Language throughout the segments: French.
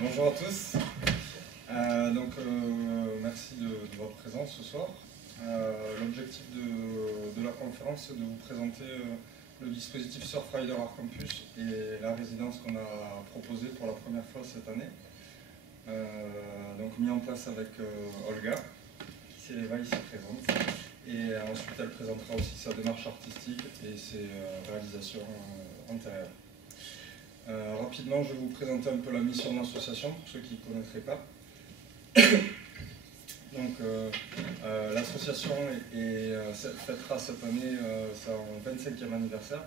Bonjour à tous. Merci de votre présence ce soir. L'objectif de la conférence est de vous présenter le dispositif Surfrider Art Campus et la résidence qu'on a proposée pour la première fois cette année. Mis en place avec Olga, qui s'élève ici présente. Et ensuite, elle présentera aussi sa démarche artistique et ses réalisations antérieures. Rapidement, je vais vous présenter un peu la mission de l'association, pour ceux qui ne connaîtraient pas. L'association fêtera cette année son 25e anniversaire.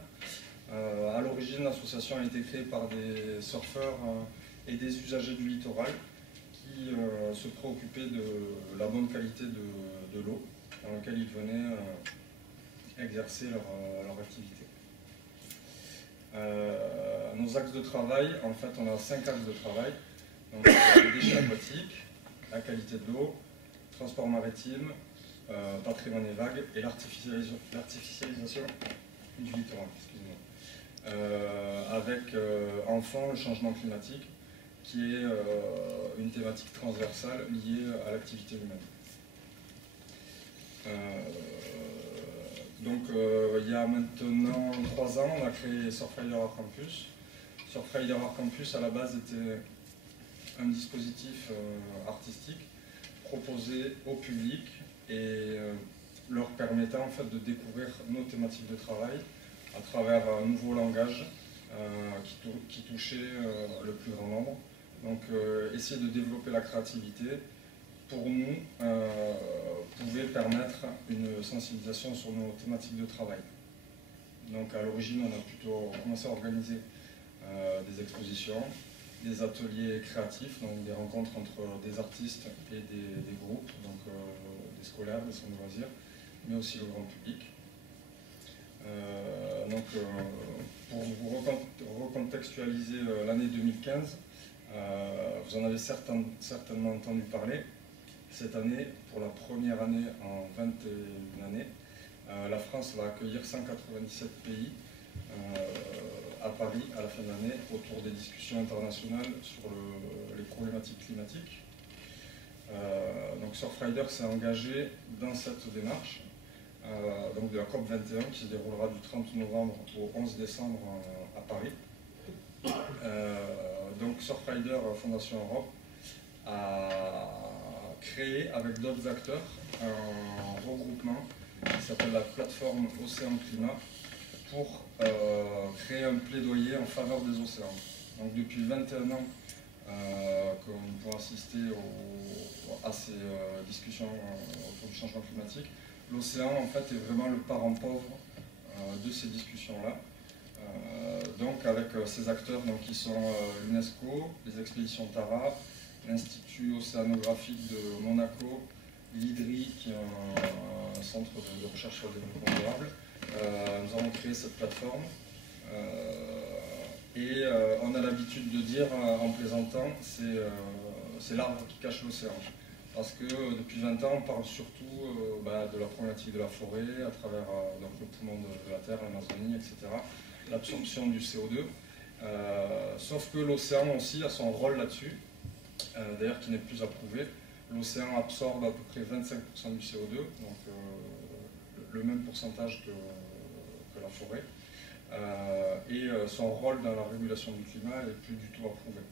À l'origine, l'association a été créée par des surfeurs et des usagers du littoral qui se préoccupaient de la bonne qualité de l'eau dans laquelle ils venaient exercer leur activité. Nos axes de travail, en fait, on a 5 axes de travail. Donc, les déchets aquatiques, la qualité de l'eau, transport maritime, patrimoine et vagues et l'artificialisation du littoral. Avec enfin le changement climatique, qui est une thématique transversale liée à l'activité humaine. Il y a maintenant 3 ans, on a créé Surfrider Art Campus. Surfrider Art Campus, à la base, était un dispositif artistique proposé au public et leur permettant en fait de découvrir nos thématiques de travail à travers un nouveau langage qui touchait le plus grand nombre. Donc essayer de développer la créativité, pour nous, pouvait permettre une sensibilisation sur nos thématiques de travail. Donc à l'origine, on a plutôt commencé à organiser des expositions, des ateliers créatifs, donc des rencontres entre des artistes et des groupes, donc des scolaires, des centres de loisirs, mais aussi le grand public. Pour vous recontextualiser l'année 2015, vous en avez certainement entendu parler. Cette année, pour la première année en 21 années, la France va accueillir 197 pays à Paris à la fin de l'année autour des discussions internationales sur les problématiques climatiques. Donc Surfrider s'est engagé dans cette démarche de la COP21 qui se déroulera du 30 novembre au 11 décembre à Paris. Surfrider Fondation Europe a créé avec d'autres acteurs un regroupement qui s'appelle la plateforme Océan Climat pour créer un plaidoyer en faveur des océans. Donc depuis 21 ans qu'on peut assister à ces discussions autour du changement climatique, l'océan en fait est vraiment le parent pauvre de ces discussions-là. Avec ces acteurs qui sont l'UNESCO, les expéditions Tara, l'Institut océanographique de Monaco, l'IDRI, qui est un centre de recherche sur le développement durable. Nous avons créé cette plateforme et on a l'habitude de dire en plaisantant, c'est l'arbre qui cache l'océan. Parce que depuis 20 ans, on parle surtout de la problématique de la forêt, à travers le poumon de la Terre, l'Amazonie, etc., l'absorption du CO2. Sauf que l'océan aussi a son rôle là-dessus, d'ailleurs qui n'est plus à prouver. L'océan absorbe à peu près 25% du CO2, donc le même pourcentage que la forêt. Son rôle dans la régulation du climat n'est plus du tout à prouver.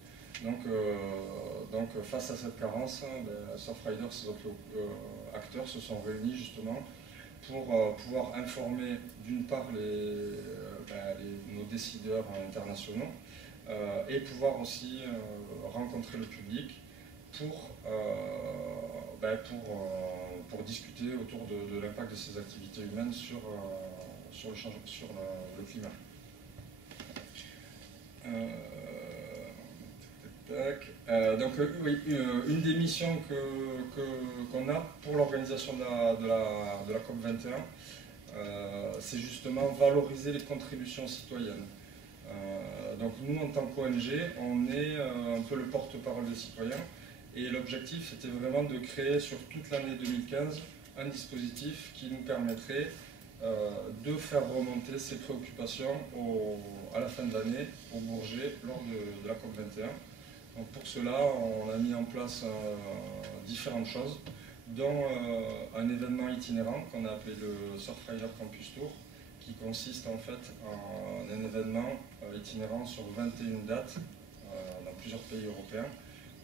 Donc face à cette carence, Surfrider et ses autres acteurs se sont réunis justement pour pouvoir informer d'une part nos décideurs internationaux et pouvoir aussi rencontrer le public pour discuter autour de l'impact de ces activités humaines sur le climat. Une des missions qu'on a pour l'organisation de la COP21, c'est justement valoriser les contributions citoyennes. Nous, en tant qu'ONG, on est un peu le porte-parole des citoyens et l'objectif, c'était vraiment de créer sur toute l'année 2015 un dispositif qui nous permettrait de faire remonter ces préoccupations à la fin de l'année au Bourget lors de la COP21 Donc pour cela, on a mis en place différentes choses, dont un événement itinérant qu'on a appelé le Surfrider Campus Tour, qui consiste en fait en un événement itinérant sur 21 dates dans plusieurs pays européens,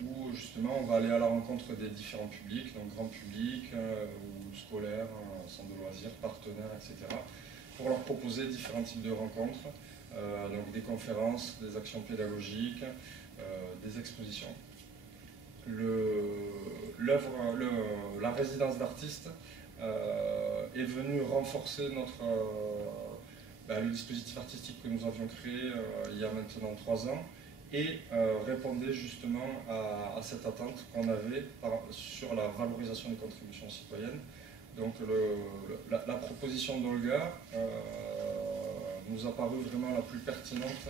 où justement on va aller à la rencontre des différents publics, donc grand public ou scolaires, centres de loisirs, partenaires, etc., pour leur proposer différents types de rencontres, donc des conférences, des actions pédagogiques, des expositions. La résidence d'artistes est venue renforcer le dispositif artistique que nous avions créé il y a maintenant 3 ans et répondait justement à cette attente qu'on avait sur la valorisation des contributions citoyennes. Donc la proposition d'Olga nous a paru vraiment la plus pertinente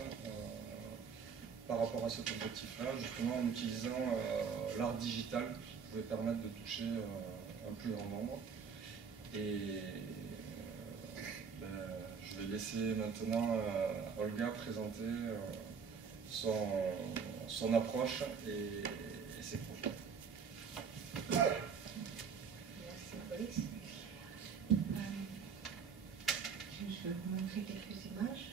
par rapport à cet objectif-là, justement en utilisant l'art digital qui pouvait permettre de toucher un plus grand nombre. Et je vais laisser maintenant Olga présenter son approche et ses projets. Merci Boris. Je vais vous montrer quelques images.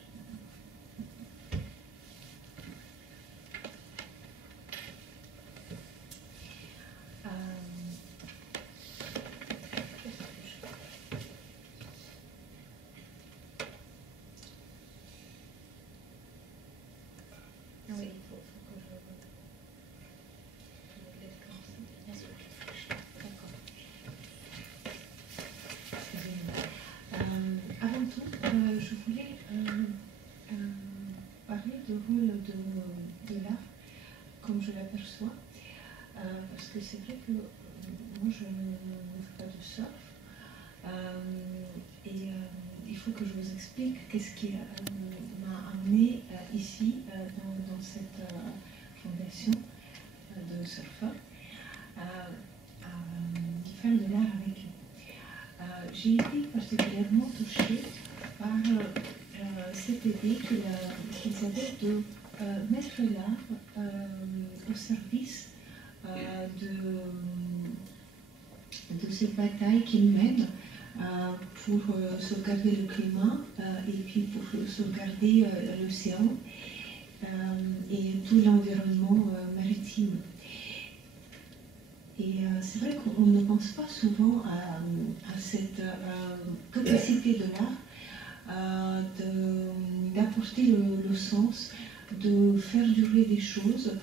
Oui, il faut que je laisse commencer. D'accord. Excusez-moi. Avant tout, je voulais parler du rôle de l'art, comme je l'aperçois, parce que c'est vrai que moi je ne fais pas de surf, et il faut que je vous explique qu'est-ce qui m'a amené ici, dans cette fondation de surfeurs, à faire de l'art avec eux. J'ai été particulièrement touchée par cette idée qu'ils avaient de mettre l'art au service de cette bataille qu'ils mènent pour sauvegarder le climat et puis pour sauvegarder l'océan et tout l'environnement maritime. Et c'est vrai qu'on ne pense pas souvent à cette capacité de l'art d'apporter le sens, de faire durer des choses,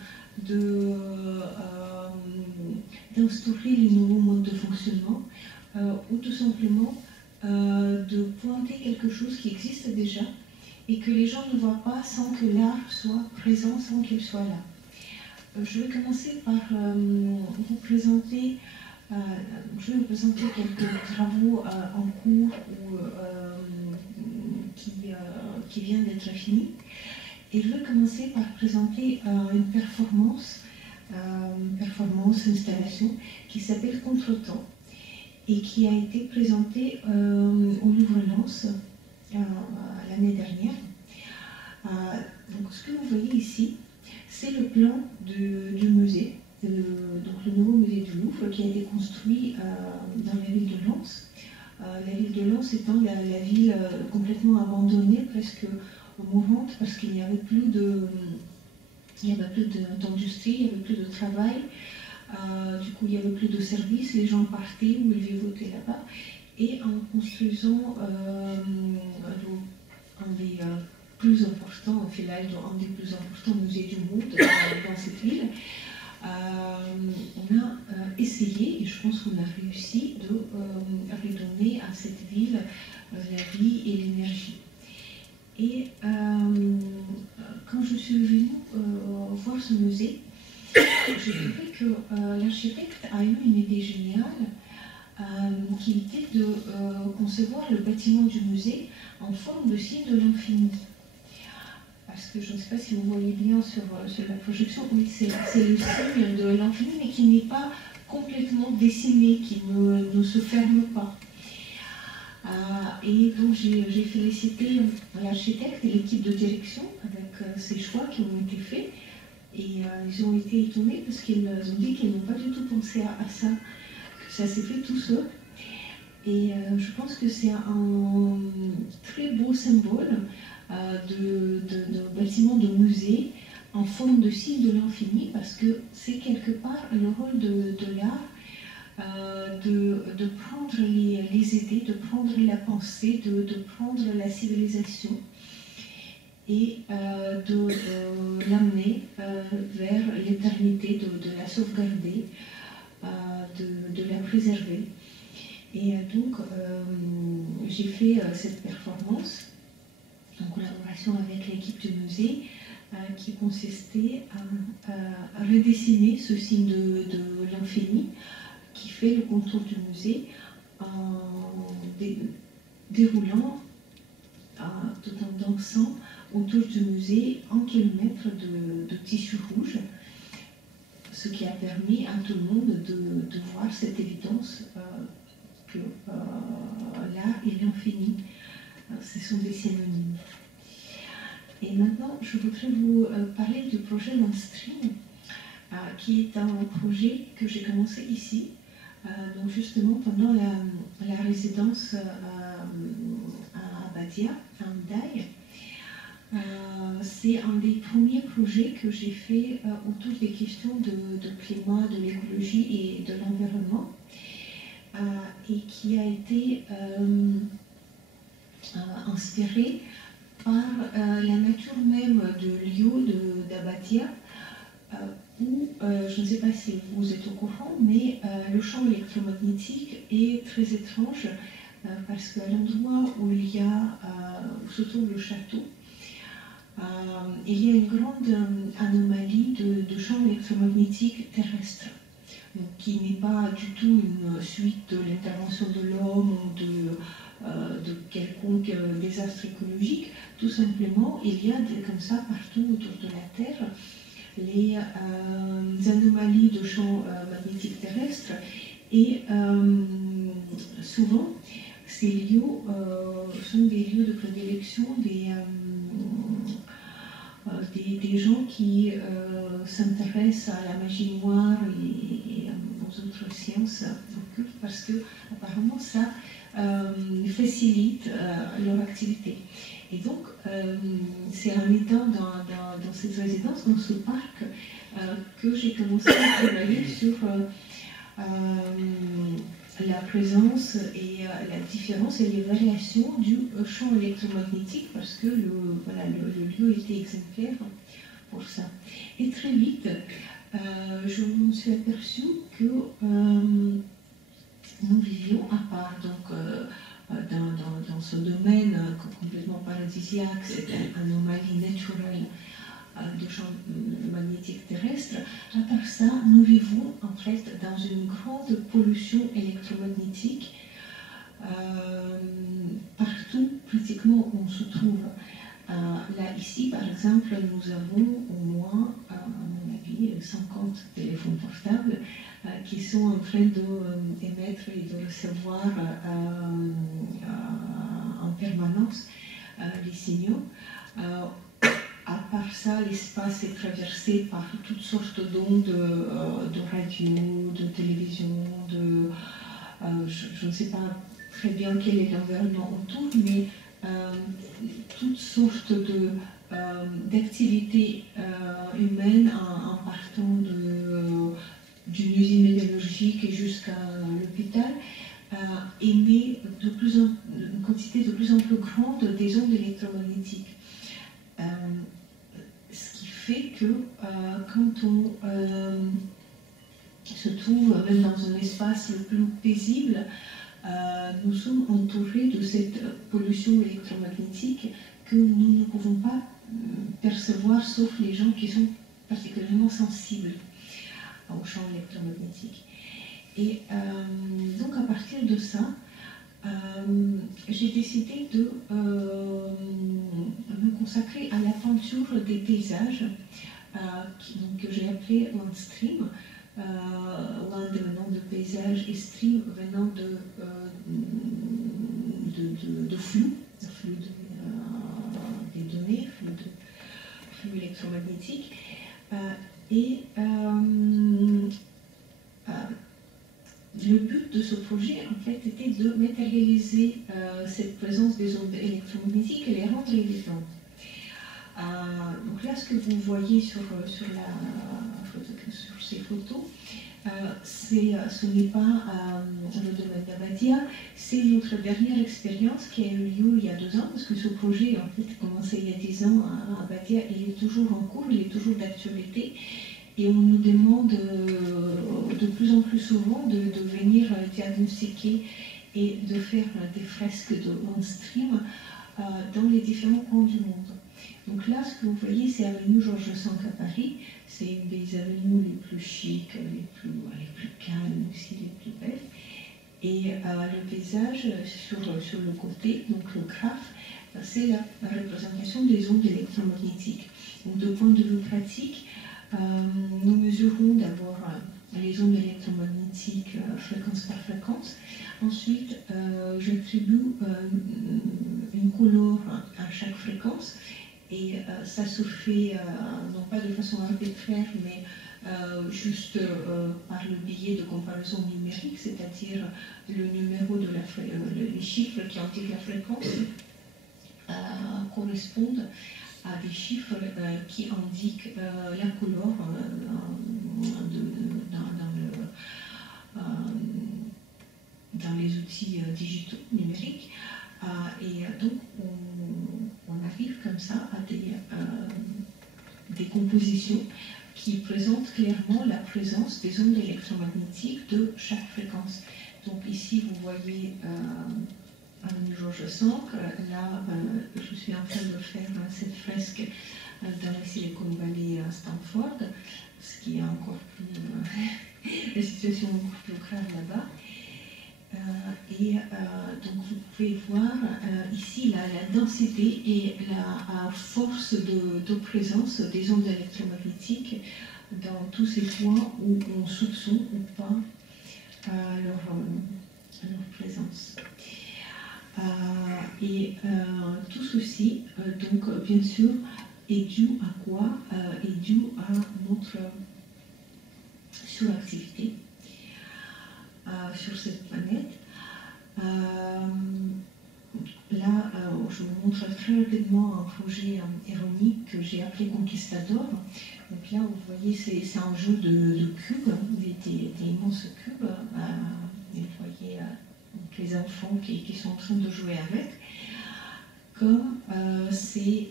d'instaurer les nouveaux modes de fonctionnement, ou tout simplement de pointer quelque chose qui existe déjà et que les gens ne voient pas sans que l'art soit présent, sans qu'il soit là. Je vais commencer par vous présenter quelques travaux en cours ou qui viennent d'être finis. Et je vais commencer par présenter une installation qui s'appelle Contretemps et qui a été présentée au Louvre-Lens l'année dernière. Donc ce que vous voyez ici, c'est le plan du musée, donc le nouveau musée du Louvre qui a été construit dans la ville de Lens. La ville de Lens étant la ville complètement abandonnée, presque mourante, parce qu'il n'y avait plus d'industrie, il n'y avait plus de travail, du coup il n'y avait plus de services, les gens partaient ou ils votaient là-bas, et en construisant un des plus importants, en fait, un des plus importants musées du monde dans cette ville, on a essayé, et je pense qu'on a réussi, de redonner à cette ville la vie et l'énergie. Et quand je suis venue voir ce musée, j'ai trouvé que l'architecte a eu une idée géniale qui était de concevoir le bâtiment du musée en forme de signe de l'infini. Parce que je ne sais pas si vous voyez bien sur la projection, oui, c'est le signe de l'infini, mais qui n'est pas complètement dessiné, qui ne se ferme pas. Et donc j'ai félicité l'architecte et l'équipe de direction avec ces choix qui ont été faits, Et ils ont été étonnés parce qu'ils ont dit qu'ils n'ont pas du tout pensé à ça, que ça s'est fait tout seul. Et je pense que c'est un très beau symbole de bâtiment de musée en forme de signe de l'infini, parce que c'est quelque part le rôle de l'art de prendre les idées, de prendre la pensée, de prendre la civilisation et de l'amener vers l'éternité, de la sauvegarder, de la préserver. Et donc, j'ai fait cette performance en collaboration avec l'équipe du musée qui consistait à redessiner ce signe de l'infini qui fait le contour du musée en déroulant tout en dansant autour du musée en kilomètres de tissu rouge, ce qui a permis à tout le monde de voir cette évidence que l'art et l'infini, ce sont des synonymes. Et maintenant, je voudrais vous parler du projet OneStream, qui est un projet que j'ai commencé ici, donc justement pendant la résidence à Abadia, à Hendaye. C'est un des premiers projets que j'ai fait autour des questions de climat, de l'écologie et de l'environnement, et qui a été inspiré par la nature même de Lyon, d'Abadia, où, je ne sais pas si vous êtes au courant, mais le champ électromagnétique est très étrange, parce qu'à l'endroit où où se trouve le château, il y a une grande anomalie de champ électromagnétique terrestre, donc, qui n'est pas du tout une suite de l'intervention de l'homme ou de quelconque désastre écologique. Tout simplement, il y a comme ça partout autour de la Terre les anomalies de champ magnétique terrestre, et souvent ces lieux sont des lieux de prédilection des gens qui s'intéressent à la magie noire et aux autres sciences occultes, parce que apparemment ça facilite leur activité. Et donc, c'est en étant dans cette résidence, dans ce parc, que j'ai commencé à travailler sur la présence et la différence et les variations du champ électromagnétique, parce que le lieu était exemplaire pour ça. Et très vite, je me suis aperçue que nous vivions à part, donc dans ce domaine complètement paradisiaque, cette anomalie naturelle de champ magnétique terrestre. À part ça, nous vivons en fait dans une grande pollution électromagnétique partout pratiquement où on se trouve. Là, ici, par exemple, nous avons au moins, à mon avis, 50 téléphones portables qui sont en train d'émettre et de recevoir en permanence les signaux. À part ça, l'espace est traversé par toutes sortes d'ondes de radio, de télévision, je ne sais pas très bien quel est l'environnement autour, mais toutes sortes d'activités humaines en partant d'une usine métallurgique jusqu'à l'hôpital émet une quantité de plus en plus grande des ondes électromagnétiques. Ce qui fait que quand on se trouve même dans un espace le plus paisible, nous sommes entourés de cette pollution électromagnétique que nous ne pouvons pas percevoir, sauf les gens qui sont particulièrement sensibles au champ électromagnétique. Et donc à partir de ça, j'ai décidé de me consacrer à la peinture des paysages, que j'ai appelé OneStream. One venant de paysage et stream venant de flux des données, flux électromagnétiques. Le but de ce projet, en fait, était de matérialiser cette présence des ondes électromagnétiques et les rendre évidentes. Donc là, ce que vous voyez sur ces photos, ce n'est pas le domaine d'Abadia, c'est notre dernière expérience qui a eu lieu il y a 2 ans, parce que ce projet, en fait, commencé il y a 10 ans à Abadia, il est toujours en cours, il est toujours d'actualité. Et on nous demande de plus en plus souvent de venir diagnostiquer et de faire des fresques on stream dans les différents coins du monde. Donc là, ce que vous voyez, c'est avenue Georges V à Paris. C'est une des avenues les plus chics, les plus calmes aussi, les plus belles. Et le paysage sur le côté, donc le graphe, c'est la représentation des ondes électromagnétiques. Donc de point de vue pratique, nous mesurons d'abord les ondes électromagnétiques fréquence par fréquence. Ensuite, j'attribue une couleur à chaque fréquence. Et ça se fait non pas de façon arbitraire, mais juste par le biais de comparaison numérique, c'est-à-dire le numéro de les chiffres qui indiquent la fréquence correspondent à des chiffres qui indiquent la couleur dans les outils digitaux numériques. Et donc on arrive comme ça à des compositions qui présentent clairement la présence des ondes électromagnétiques de chaque fréquence. Donc ici vous voyez un Georges V, là je suis en train de faire cette fresque dans la Silicon Valley à Stanford, ce qui est encore plus la situation est encore plus grave là-bas. Donc vous pouvez voir ici la densité et la force de présence des ondes électromagnétiques dans tous ces points où on soupçonne ou pas leur présence. Tout ceci, donc bien sûr, est dû à quoi? Est dû à notre suractivité sur cette planète. Là, je vous montre très rapidement un projet ironique que j'ai appelé Conquistador. Donc là, vous voyez, c'est un jeu de cubes, des immenses cubes. Vous voyez les enfants qui sont en train de jouer avec. Comme ces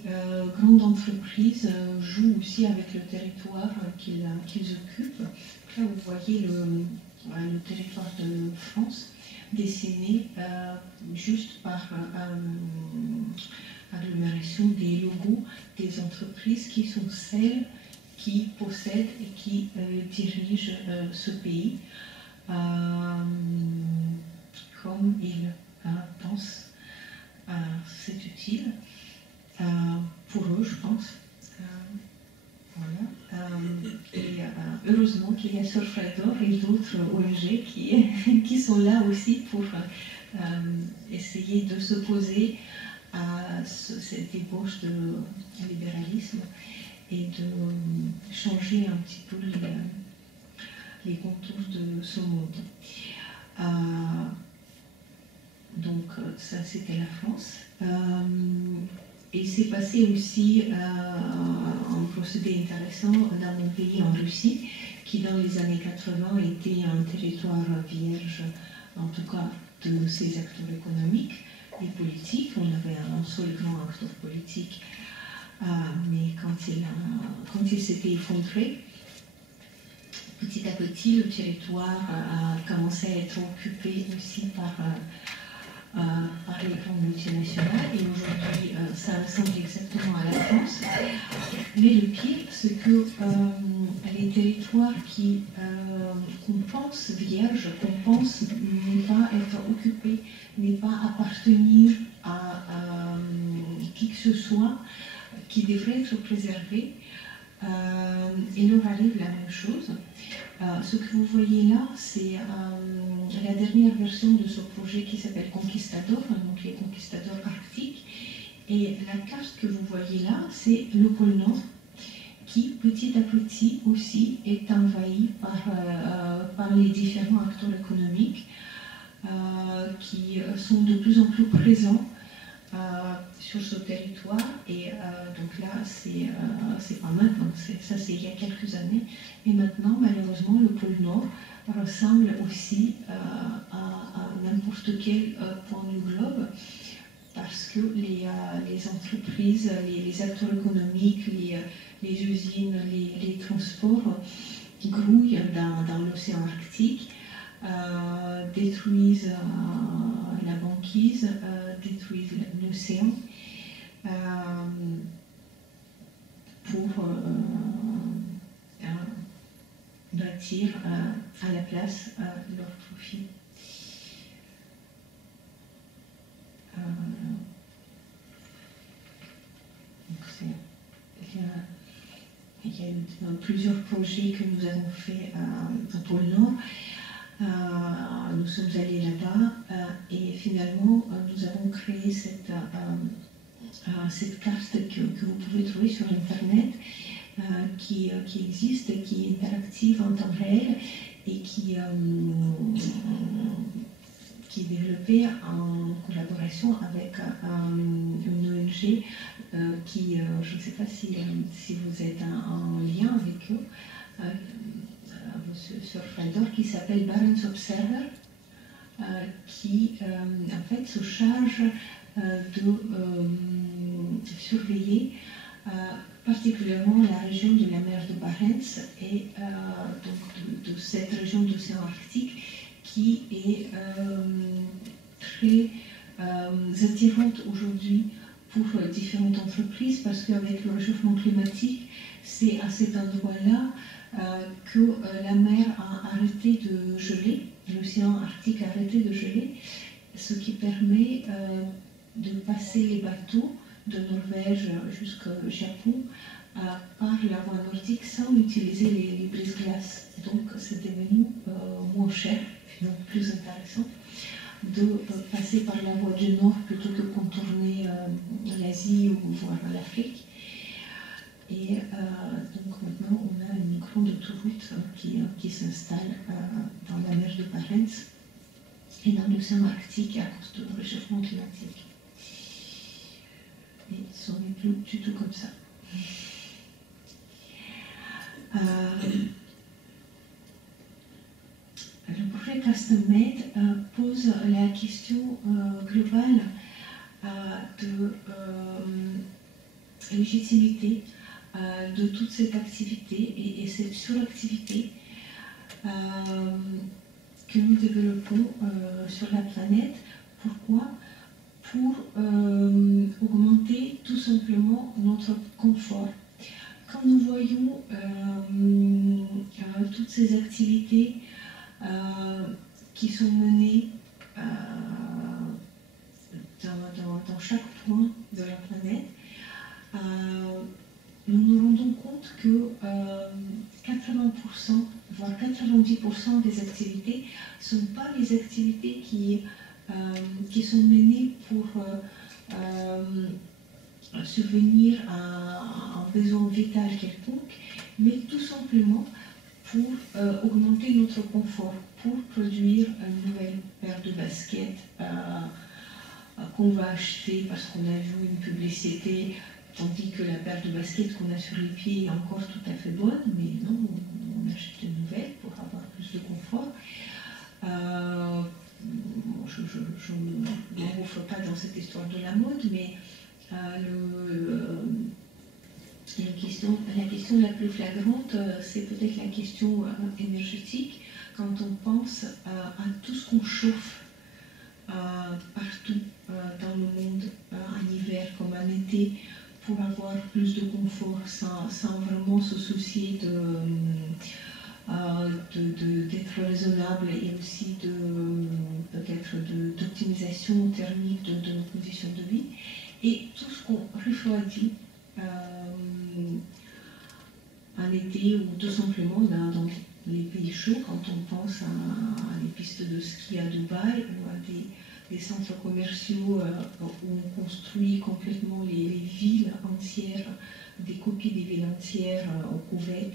grandes entreprises jouent aussi avec le territoire qu'ils occupent. Là, vous voyez le territoire de France dessiné juste par agglomération des logos des entreprises qui sont celles qui possèdent et qui dirigent ce pays comme ils pensent c'est utile pour eux, je pense. Voilà. Heureusement qu'il y a Surfrider et d'autres ONG qui sont là aussi pour essayer de s'opposer à cette débauche de libéralisme et de changer un petit peu les contours de ce monde. Donc ça c'était la France. Et il s'est passé aussi un procédé intéressant dans mon pays, en Russie, qui dans les années 80 était un territoire vierge, en tout cas de ses acteurs économiques et politiques. On avait un seul grand acteur politique, mais quand il s'était effondré, petit à petit, le territoire a commencé à être occupé aussi par les grandes multinationales, et aujourd'hui ça ressemble exactement à la France. Mais le pire, c'est que les territoires qu'on pense vierges, qu'on pense ne pas être occupés, ne pas appartenir à qui que ce soit, qui devrait être préservé, il leur arrive la même chose. Ce que vous voyez là, c'est la dernière version de ce projet qui s'appelle Conquistador, donc les conquistadors arctiques. Et la carte que vous voyez là, c'est le pôle Nord, qui, petit à petit aussi, est envahi par les différents acteurs économiques qui sont de plus en plus présents sur ce territoire. Et donc là, c'est pas maintenant, ça c'est il y a quelques années. Et maintenant, malheureusement, le pôle Nord ressemble aussi à n'importe quel point du globe, parce que les entreprises, les acteurs économiques, les usines, les transports grouillent dans l'océan Arctique, détruisent la banquise, détruisent l'océan pour bâtir à la place leur profit. Il y a eu plusieurs projets que nous avons faits au pôle Nord. Nous sommes allés là-bas et finalement nous avons créé cette carte que vous pouvez trouver sur Internet qui existe, qui est interactive en temps réel et qui est développée en collaboration avec une ONG qui, je ne sais pas si vous êtes en lien avec eux, sur Freidor, qui s'appelle Barents Observer, qui en fait se charge de surveiller particulièrement la région de la mer de Barents et donc de cette région d'océan Arctique qui est très attirante aujourd'hui pour différentes entreprises, parce qu'avec le réchauffement climatique, c'est à cet endroit-là que la mer a arrêté de geler, l'océan Arctique a arrêté de geler, ce qui permet de passer les bateaux de Norvège jusqu'au Japon par la voie nordique sans utiliser les brises-glaces. Donc c'est devenu moins cher, donc plus intéressant, de passer par la voie du Nord plutôt que contourner l'Asie ou voire l'Afrique. Et donc maintenant on a une grande autoroute qui s'installe dans la mer de Barents et dans l'océan Arctique à cause du réchauffement climatique. Et ce n'est plus du tout comme ça. Le projet Custom Made pose la question globale de légitimité de toute cette activité et cette suractivité que nous développons sur la planète. Pourquoi ? Pour augmenter tout simplement notre confort. Quand nous voyons toutes ces activités qui sont menées dans chaque point de la planète, nous nous rendons compte que 80%, voire 90% des activités ne sont pas les activités qui sont menées pour subvenir à un besoin vital quelconque, mais tout simplement pour augmenter notre confort, pour produire une nouvelle paire de baskets qu'on va acheter parce qu'on a vu une publicité, tandis que la paire de baskets qu'on a sur les pieds est encore tout à fait bonne, mais non, on achète une nouvelle pour avoir plus de confort. Je ne m'engouffre pas dans cette histoire de la mode, mais la question la plus flagrante, c'est peut-être la question énergétique, quand on pense à tout ce qu'on chauffe partout dans le monde, en hiver comme en été, pour avoir plus de confort sans vraiment se soucier d'être raisonnable et aussi peut-être d'optimisation thermique de nos conditions de vie. Et tout ce qu'on refroidit en été ou tout simplement dans les pays chauds, quand on pense à des pistes de ski à Dubaï ou à des centres commerciaux où on construit complètement les villes entières des copies des villes entières au Koweït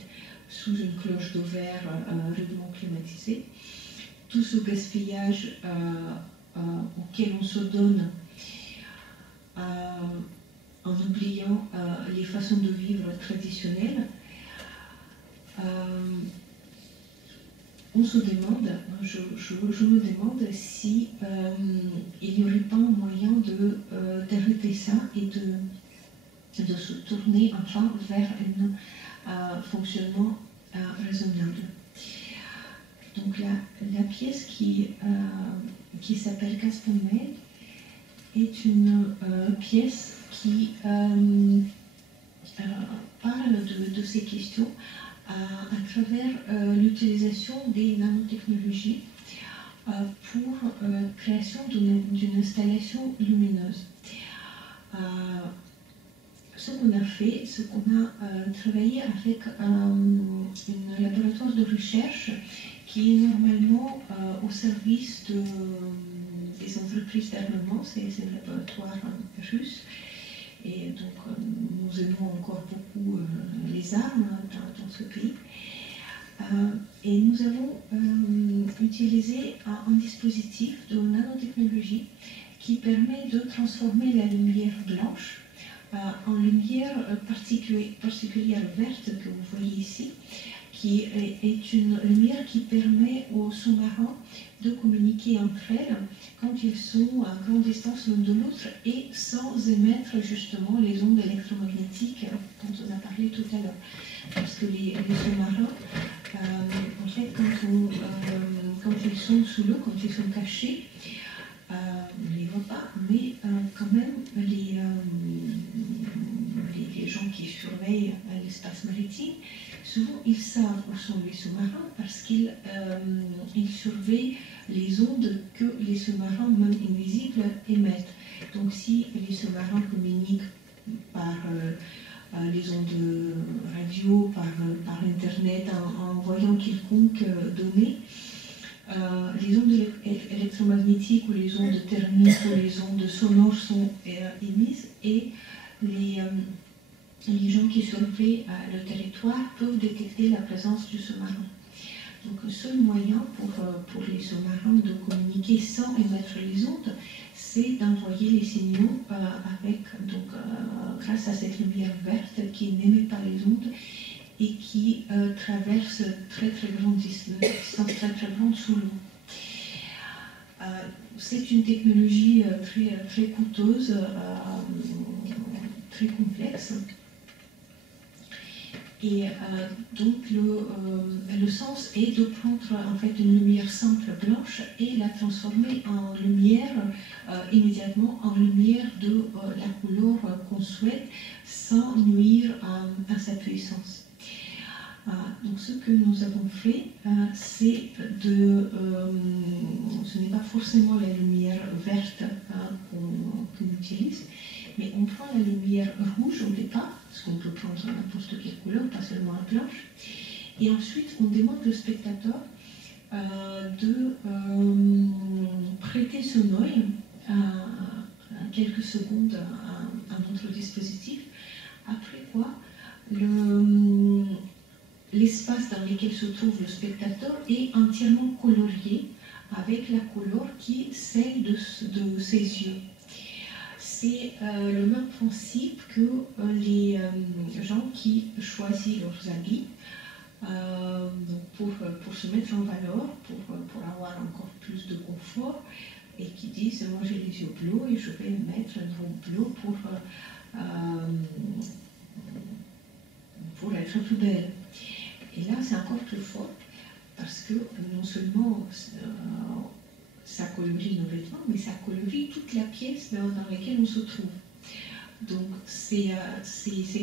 sous une cloche de verre rudement climatisée. Tout ce gaspillage auquel on se donne en oubliant les façons de vivre traditionnelles, on se demande, je me demande si il n'y aurait pas un moyen d'arrêter ça et de se tourner enfin vers un fonctionnement raisonnable. Donc la pièce qui s'appelle Castelmed est une pièce qui parle de ces questions à travers l'utilisation des nanotechnologies pour création d'une installation lumineuse. Ce qu'on a fait, c'est qu'on a travaillé avec un laboratoire de recherche qui est normalement au service des entreprises d'armement, c'est un laboratoire russe. Et donc nous aimons encore beaucoup les armes dans ce pays. Et nous avons utilisé un dispositif de nanotechnologie qui permet de transformer la lumière blanche en lumière particulière verte que vous voyez ici, qui est une lumière qui permet aux sous-marins de communiquer entre elles quand ils sont à grande distance l'un de l'autre et sans émettre justement les ondes électromagnétiques dont on a parlé tout à l'heure. Parce que les sous-marins, en fait, quand ils sont sous l'eau, quand ils sont cachés, on ne les voit pas, mais quand même les gens qui surveillent l'espace maritime, souvent ils savent où sont les sous-marins parce qu'ils surveillent les ondes que les sous-marins, même invisibles, émettent. Donc si les sous-marins communiquent par les ondes radio, par Internet, en envoyant quelconque donnée, les ondes électromagnétiques ou les ondes thermiques ou les ondes sonores sont émises et les gens qui surveillent le territoire peuvent détecter la présence du sous-marin. Donc le seul moyen pour les sous-marins de communiquer sans émettre les ondes, c'est d'envoyer les signaux grâce à cette lumière verte qui n'émet pas les ondes et qui traverse très grande distance, très grande sous l'eau. C'est une technologie très coûteuse, très complexe. Et donc le sens est de prendre en fait une lumière simple blanche et la transformer en lumière immédiatement en lumière de la couleur qu'on souhaite sans nuire à sa puissance. Donc ce que nous avons fait, c'est ce n'est pas forcément la lumière verte qu'on utilise, mais on prend la lumière rouge au départ, parce qu'on peut prendre n'importe quelle couleur, pas seulement la blanche, et ensuite on demande au spectateur de prêter son œil quelques secondes à notre dispositif, après quoi l'espace dans lequel se trouve le spectateur est entièrement colorié avec la couleur qui est celle de ses yeux. C'est le même principe que les gens qui choisissent leurs habits pour se mettre en valeur, pour avoir encore plus de confort, et qui disent moi j'ai les yeux bleus et je vais mettre une robe bleue pour être plus belle. Et là c'est encore plus fort parce que non seulement ça colorie nos vêtements, mais ça colorie toute la pièce dans laquelle on se trouve. Donc c'est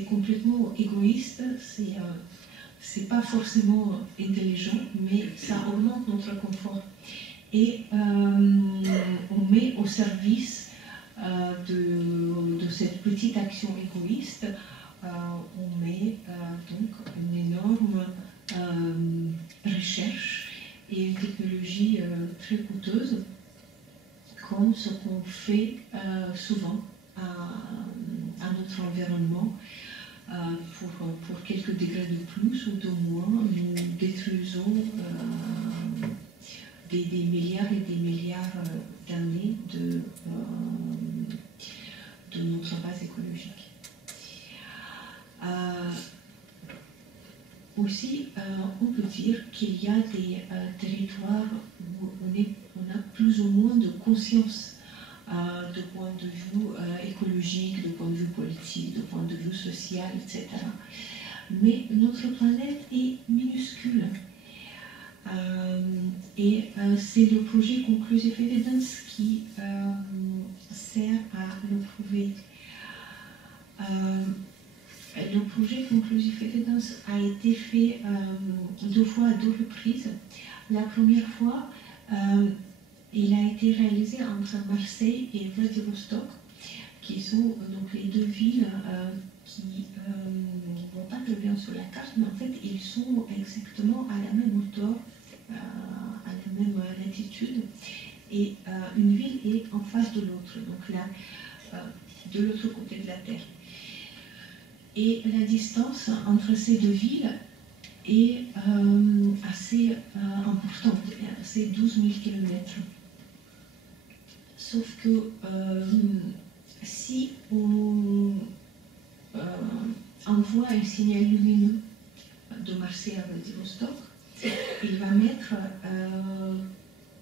complètement égoïste, c'est pas forcément intelligent, mais ça augmente notre confort. Et on met au service de cette petite action égoïste, on met donc une énorme recherche et une technologie très coûteuse, comme ce qu'on fait souvent à notre environnement, aussi, on peut dire qu'il y a des territoires où on a plus ou moins de conscience de point de vue écologique, de point de vue politique, de point de vue social, etc. Mais notre planète est minuscule. Et c'est le projet Conclusive Evidence qui sert à le prouver. Le projet Conclusive Evidence a été fait 2 fois à 2 reprises. La première fois, il a été réalisé entre Marseille et Vladivostok, qui sont donc les 2 villes qui ne vont pas très bien sur la carte, mais en fait, ils sont exactement à la même hauteur, à la même latitude, et une ville est en face de l'autre, donc là, de l'autre côté de la Terre. Et la distance entre ces 2 villes est assez importante, c'est 12 000 km. Sauf que si on envoie un signal lumineux de Marseille à Vladivostok, il va mettre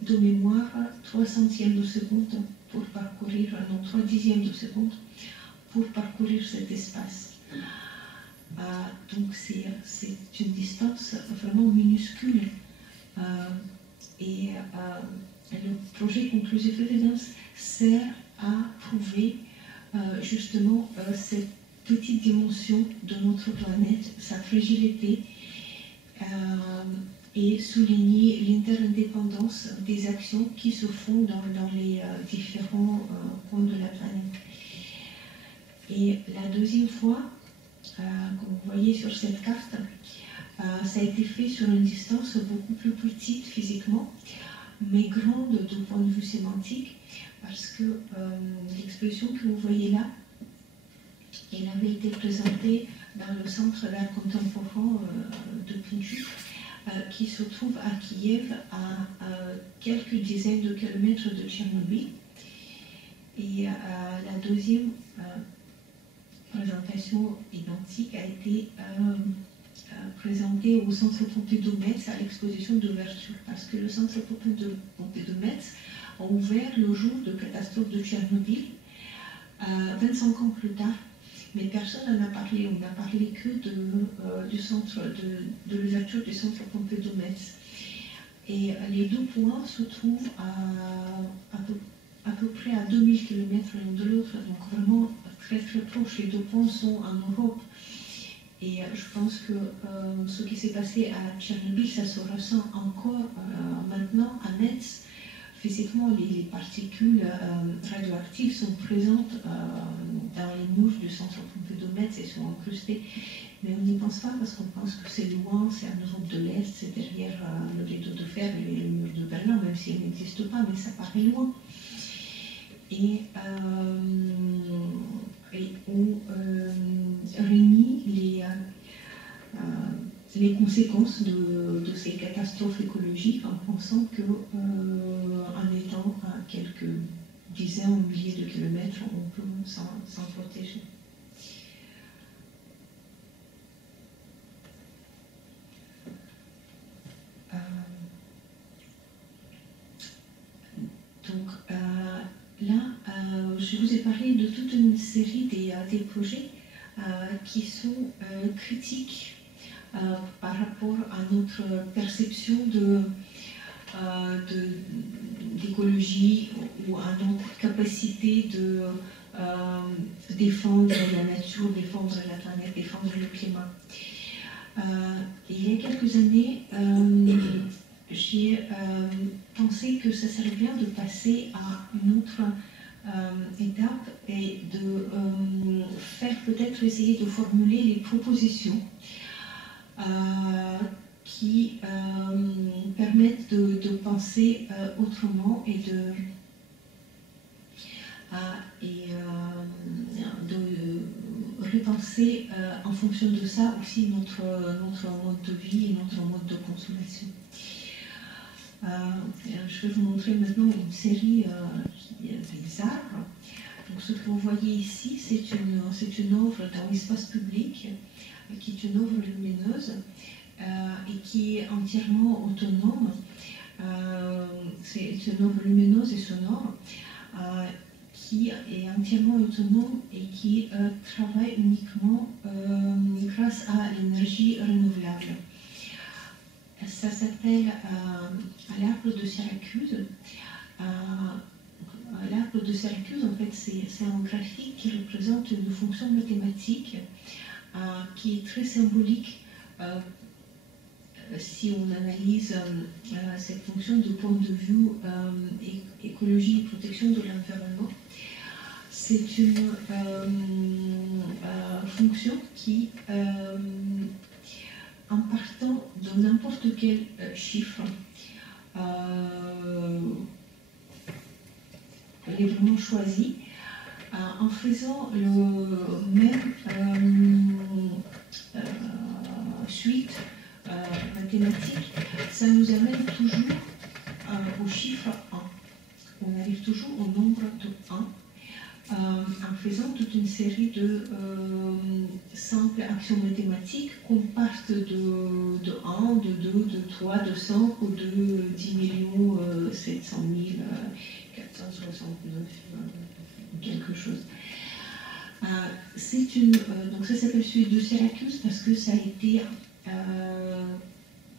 de mémoire 3 centièmes de seconde pour parcourir, non, 3 dixièmes de seconde pour parcourir cet espace. Donc c'est une distance vraiment minuscule. Et le projet Conclusive Evidence sert à prouver justement cette petite dimension de notre planète, sa fragilité, et souligner l'interdépendance des actions qui se font dans les différents coins de la planète. Et la deuxième fois, comme vous voyez sur cette carte, ça a été fait sur une distance beaucoup plus petite physiquement, mais grande du point de vue sémantique, parce que l'exposition que vous voyez là, elle avait été présentée dans le centre d'art contemporain de Pinchuk, qui se trouve à Kiev, à quelques dizaines de kilomètres de Tchernobyl. Et la deuxième présentation identique a été présentée au Centre Pompidou-Metz à l'exposition d'ouverture, parce que le Centre Pompidou-Metz a ouvert le jour de catastrophe de Tchernobyl, 25 ans plus tard, mais personne n'en a parlé. On n'a parlé que du centre, de l'ouverture du Centre Pompidou-Metz. Et les 2 points se trouvent à peu près à 2000 km l'un de l'autre, donc vraiment très très proches. Les 2 points sont en Europe. Et je pense que ce qui s'est passé à Tchernobyl, ça se ressent encore maintenant à Metz. Physiquement, les particules radioactives sont présentes dans les murs du centre Pompidou-Metz et sont incrustées. Mais on n'y pense pas parce qu'on pense que c'est loin, c'est en Europe de l'Est, c'est derrière le rideau de fer et le mur de Berlin, même s'il n'existe pas, mais ça paraît loin. Et on réunit les conséquences de ces catastrophes écologiques en pensant qu'en étant à quelques dizaines ou milliers de kilomètres, on peut s'en protéger. Donc là, je vous ai parlé de toute une série des projets qui sont critiques par rapport à notre perception d'écologie ou à notre capacité de défendre la nature, défendre la planète, défendre le climat. Il y a quelques années, j'ai pensé que ça serait bien de passer à une autre étape et de faire peut-être essayer de formuler les propositions qui permettent de penser autrement et de repenser en fonction de ça aussi notre mode de vie et notre mode de consommation. Je vais vous montrer maintenant une série des arbres. Donc, ce que vous voyez ici, c'est une œuvre dans l'espace public, qui est une œuvre lumineuse, et qui est entièrement autonome. C'est une œuvre lumineuse et sonore qui est entièrement autonome et qui travaille uniquement grâce à l'énergie renouvelable. Ça s'appelle l'arbre de Syracuse. L'arbre de Syracuse, en fait, c'est un graphique qui représente une fonction mathématique qui est très symbolique si on analyse cette fonction du point de vue écologie et protection de l'environnement. C'est une fonction qui, en partant de n'importe quel chiffre, elle est vraiment choisie, en faisant le même suite mathématique, ça nous amène toujours au chiffre 1. On arrive toujours au nombre de 1 en faisant toute une série de simples actions mathématiques qu'on parte de 1, de 2, de 3, de 5 ou de 10 700 469 quelque chose. Donc ça s'appelle celui de Syracuse parce que ça a été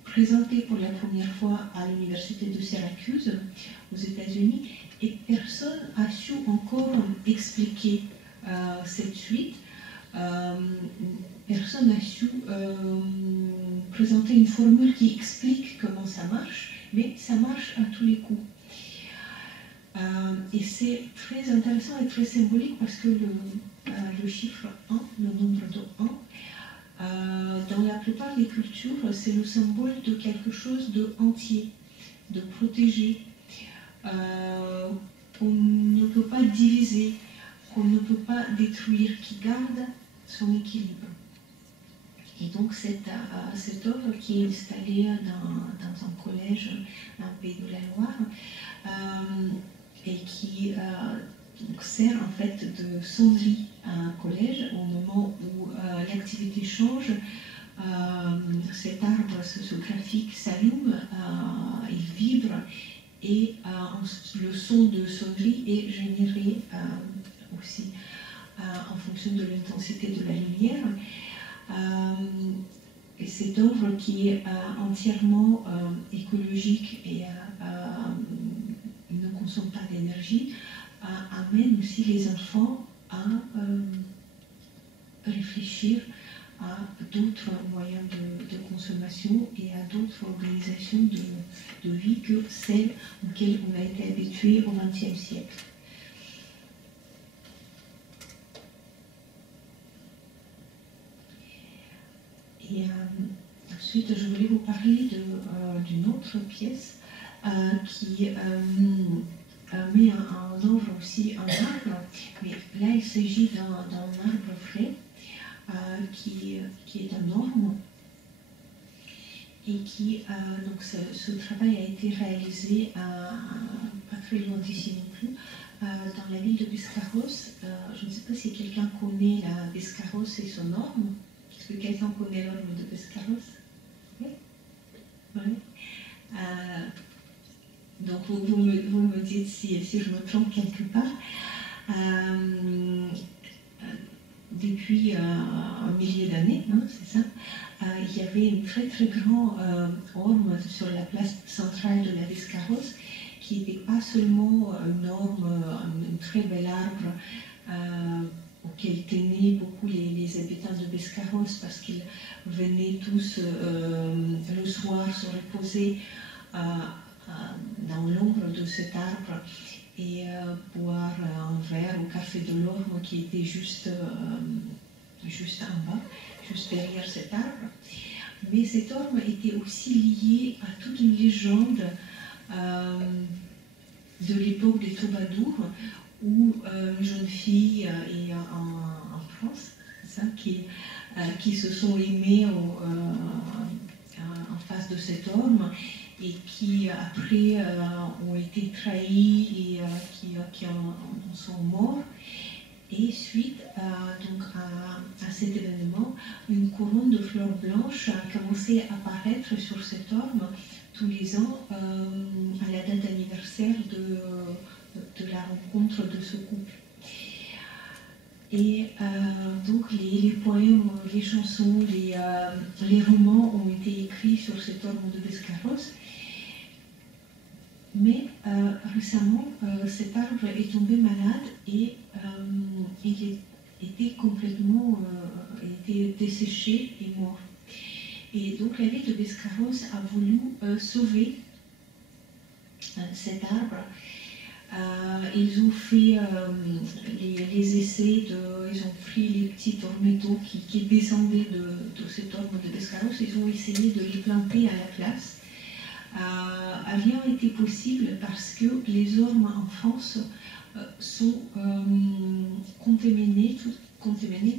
présenté pour la première fois à l'université de Syracuse aux États-Unis et personne n'a su encore expliquer cette suite. Personne n'a su présenter une formule qui explique comment ça marche, mais ça marche à tous les coups. Et c'est très intéressant et très symbolique parce que le chiffre 1, le nombre de 1, dans la plupart des cultures, c'est le symbole de quelque chose de entier, de protégé, qu'on ne peut pas diviser, qu'on ne peut pas détruire, qui garde son équilibre. Et donc cette œuvre qui est installée dans un collège dans le Pays de la Loire et qui sert en fait de sonnerie à un collège au moment où l'activité change. Cet arbre, ce graphique s'allume, il vibre et le son de sonnerie est généré aussi en fonction de l'intensité de la lumière. Et cette œuvre qui est entièrement écologique et ne consomme pas d'énergie amène aussi les enfants à réfléchir à d'autres moyens de consommation et à d'autres organisations de vie que celles auxquelles on a été habitué au XXe siècle. Et ensuite, je voulais vous parler d'une autre pièce qui met en œuvre aussi un arbre, mais là il s'agit d'un arbre frais qui est un orme et qui, donc ce travail a été réalisé pas très loin d'ici non plus, dans la ville de Biscarrosse. Je ne sais pas si quelqu'un connaît la Biscarrosse et son orme. Est-ce que quelqu'un connaît l'orme de Biscarrosse? Oui. Oui. Donc vous me dites si je me trompe quelque part. Depuis un millier d'années, hein, c'est ça, il y avait une très très grande orme sur la place centrale de la Biscarrosse qui n'était pas seulement une orme, un très bel arbre auquel tenaient beaucoup les habitants de Biscarrosse parce qu'ils venaient tous le soir se reposer dans l'ombre de cet arbre et boire un verre au café de l'orme qui était juste en bas, juste derrière cet arbre. Mais cet orme était aussi lié à toute une légende de l'époque des troubadours où une jeune fille et en France, ça, qui se sont aimés en face de cet orme et qui après ont été trahis et qui en sont morts. Et suite donc à cet événement, une couronne de fleurs blanches a commencé à apparaître sur cet orme tous les ans à la date anniversaire de la rencontre de ce couple. Et donc les poèmes, les chansons, les romans ont été écrits sur cet orme de Biscarrosse. Mais récemment, cet arbre est tombé malade et il était complètement desséché et mort. Et donc la ville de Biscarrosse a voulu sauver cet arbre. Ils ont fait les essais, ils ont pris les petits ormétaux qui descendaient de cet orme de Biscarrosse, ils ont essayé de les planter à la place. A rien été possible parce que les ormes en France sont contaminés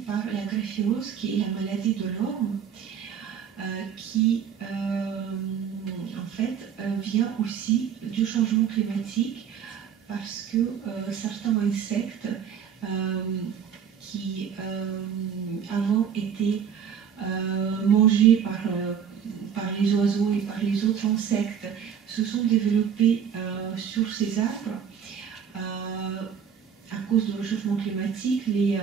par la graphiose, qui est la maladie de l'orme, qui en fait vient aussi du changement climatique, parce que certains insectes qui avant étaient mangés par les oiseaux et par les autres insectes se sont développés sur ces arbres. À cause du réchauffement climatique, les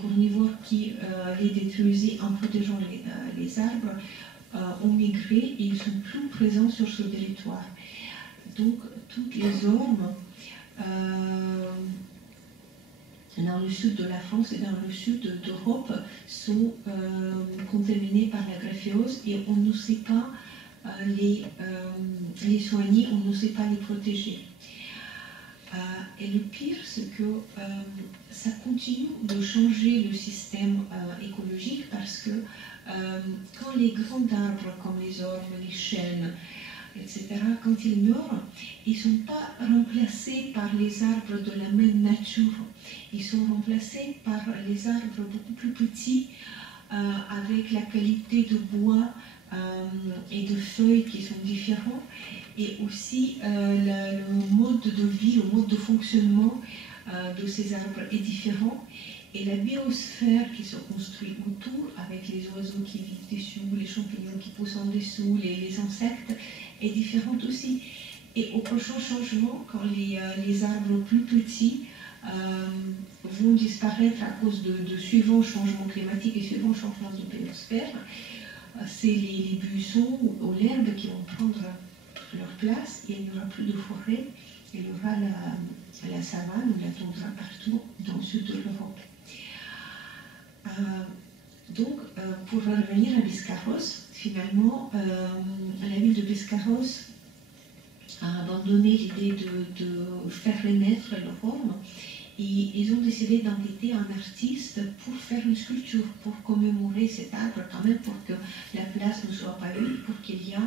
carnivores qui les détruisaient en protégeant les arbres ont migré et ils sont plus présents sur ce territoire. Donc, toutes les ormes dans le sud de la France et dans le sud d'Europe sont contaminées par la graphiose et on ne sait pas les soigner, on ne sait pas les protéger. Et le pire, c'est que ça continue de changer le système écologique parce que quand les grands arbres comme les ormes, les chênes, etc., quand ils meurent, ils ne sont pas remplacés par les arbres de la même nature. Ils sont remplacés par les arbres beaucoup plus petits, avec la qualité de bois et de feuilles qui sont différents, et aussi le mode de vie, le mode de fonctionnement de ces arbres est différent. Et la biosphère qui se construit autour, avec les oiseaux qui vivent dessous, les champignons qui poussent en dessous, les insectes, est différente aussi. Et au prochain changement, quand les arbres plus petits vont disparaître à cause de suivants changements climatiques et suivants changements de biosphère, c'est les buissons ou l'herbe qui vont prendre leur place et il n'y aura plus de forêt, il y aura la savane ou la toundra partout dans le sud de l'Europe. Donc, pour revenir à Biscarrosse, finalement, la ville de Biscarrosse a abandonné l'idée de faire renaître leur orme et ils ont décidé d'inviter un artiste pour faire une sculpture, pour commémorer cet arbre, quand même, pour que la place ne soit pas vide, pour qu'il y ait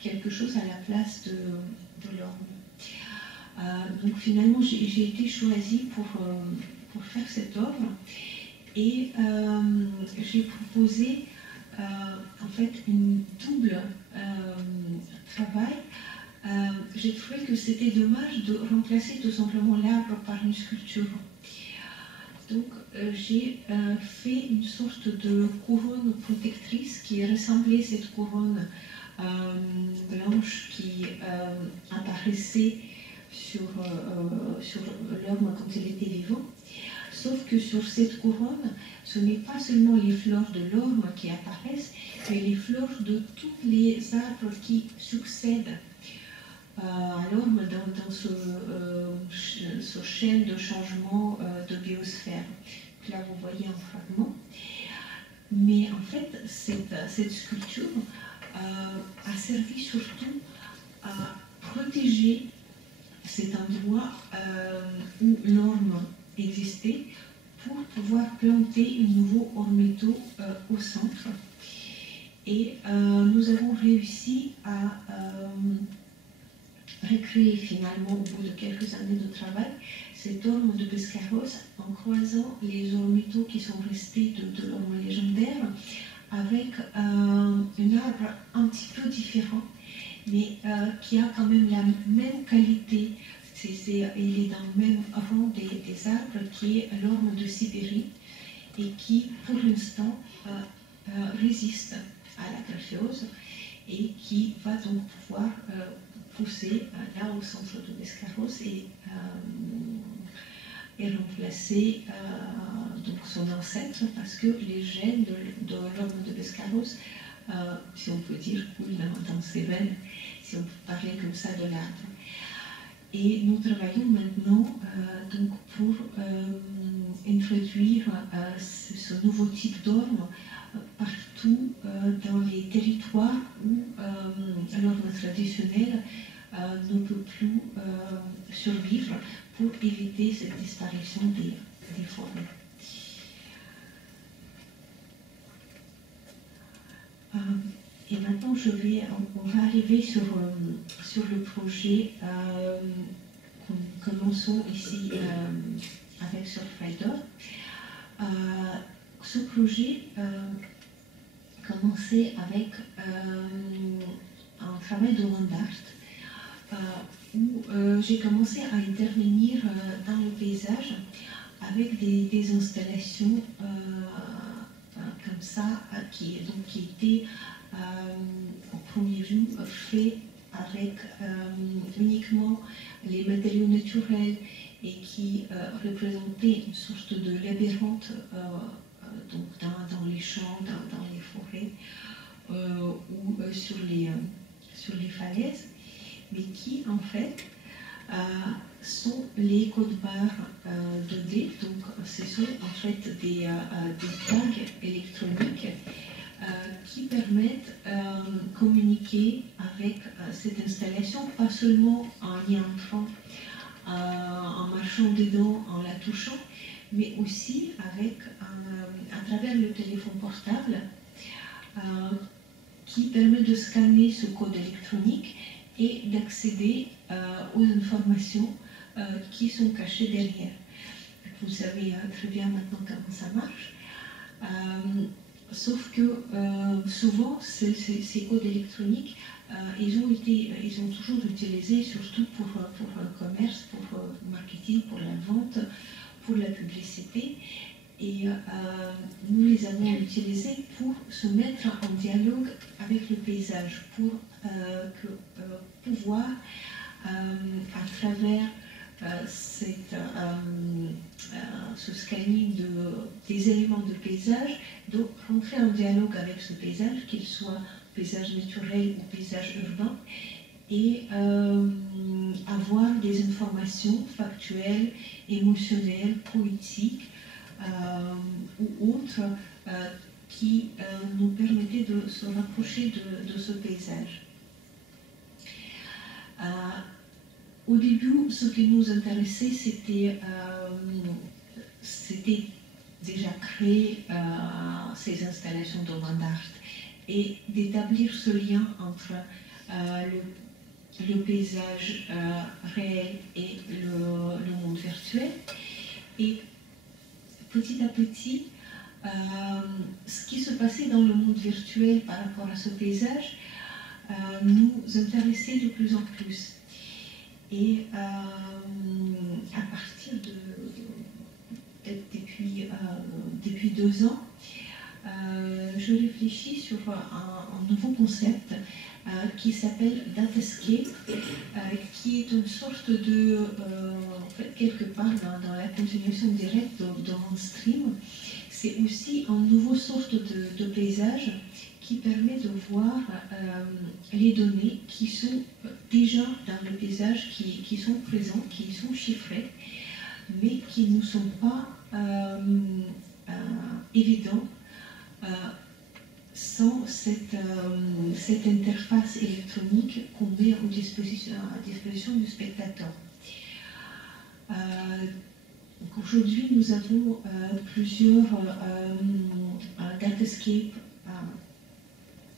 quelque chose à la place de l'orme. Donc, finalement, j'ai été choisie pour faire cette œuvre. Et j'ai proposé en fait une double travail. J'ai trouvé que c'était dommage de remplacer tout simplement l'arbre par une sculpture. Donc j'ai fait une sorte de couronne protectrice qui ressemblait à cette couronne blanche qui apparaissait sur l'orme quand il était vivant. Sauf que sur cette couronne, ce n'est pas seulement les fleurs de l'orme qui apparaissent, mais les fleurs de tous les arbres qui succèdent à l'orme dans ce chaîne de changement de biosphère. Là, vous voyez un fragment. Mais en fait, cette sculpture a servi surtout à protéger cet endroit où l'orme existait pour pouvoir planter un nouveau ormétaux au centre. Et nous avons réussi à recréer finalement, au bout de quelques années de travail, cet orme de Biscarrosse en croisant les ormétaux qui sont restés de l'orme légendaire avec un arbre un petit peu différent, mais qui a quand même la même qualité. Il est dans le même rang des arbres qui est l'orme de Sibérie et qui, pour l'instant, résiste à la graphéose et qui va donc pouvoir pousser là au centre de Bescaros et remplacer donc son ancêtre, parce que les gènes de l'homme de Bescaros, si on peut dire, coulent dans ses veines, si on peut parler comme ça de l'arbre. Et nous travaillons maintenant donc pour introduire ce nouveau type d'orme partout dans les territoires où l'orme traditionnel ne peut plus survivre, pour éviter cette disparition des forêts. Et maintenant, on va arriver sur le projet que nous commençons ici avec Surfrider. Ce projet commençait avec un travail de land art où j'ai commencé à intervenir dans le paysage avec des installations comme ça qui étaient au premier vue fait avec uniquement les matériaux naturels et qui représentaient une sorte de labyrinthe donc dans les champs, dans les forêts ou sur les falaises, mais qui en fait sont les codes barres 2D. Donc ce sont en fait des tags électroniques qui permettent de communiquer avec cette installation, pas seulement en y entrant, en marchant dedans, en la touchant, mais aussi à travers le téléphone portable qui permet de scanner ce code électronique et d'accéder aux informations qui sont cachées derrière. Vous savez très bien maintenant comment ça marche. Sauf que souvent, ces codes électroniques, ils ont toujours utilisé, surtout pour le commerce, pour le marketing, pour la vente, pour la publicité. Et nous les avons utilisés pour se mettre en dialogue avec le paysage, pour pouvoir, à travers ce scanning des éléments de paysage, de rentrer en dialogue avec ce paysage, qu'il soit paysage naturel ou paysage urbain, et avoir des informations factuelles, émotionnelles, poétiques ou autres qui nous permettaient de se rapprocher de ce paysage. Au début, ce qui nous intéressait, c'était déjà créer ces installations de land art et d'établir ce lien entre le paysage réel et le monde virtuel. Et petit à petit, ce qui se passait dans le monde virtuel par rapport à ce paysage nous intéressait de plus en plus. Et à partir depuis 2 ans, je réfléchis sur un nouveau concept qui s'appelle Datascape, qui est une sorte de, en fait, quelque part dans la continuation directe de OnStream. C'est aussi une nouvelle sorte de paysage qui permet de voir les données qui sont déjà dans le paysage, qui sont présentes, qui sont chiffrées, mais qui ne sont pas évidentes sans cette interface électronique qu'on met à disposition du spectateur. Aujourd'hui, nous avons plusieurs datascapes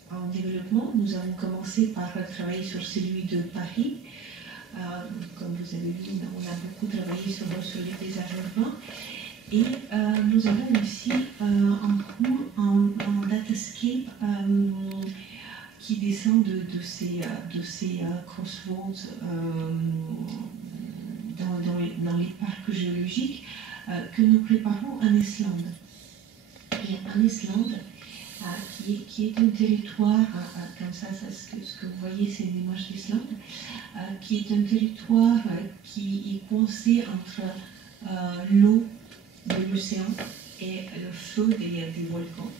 en développement. Nous avons commencé par travailler sur celui de Paris. Comme vous avez vu, on a beaucoup travaillé sur les paysages urbains. Et nous avons aussi en cours un datascape qui descend de ces crossroads dans les parcs géologiques que nous préparons en Islande. en Islande, qui est un territoire, comme ça, ce que vous voyez, c'est une image d'Islande, qui est un territoire qui est coincé entre l'eau de l'océan et le feu des volcans.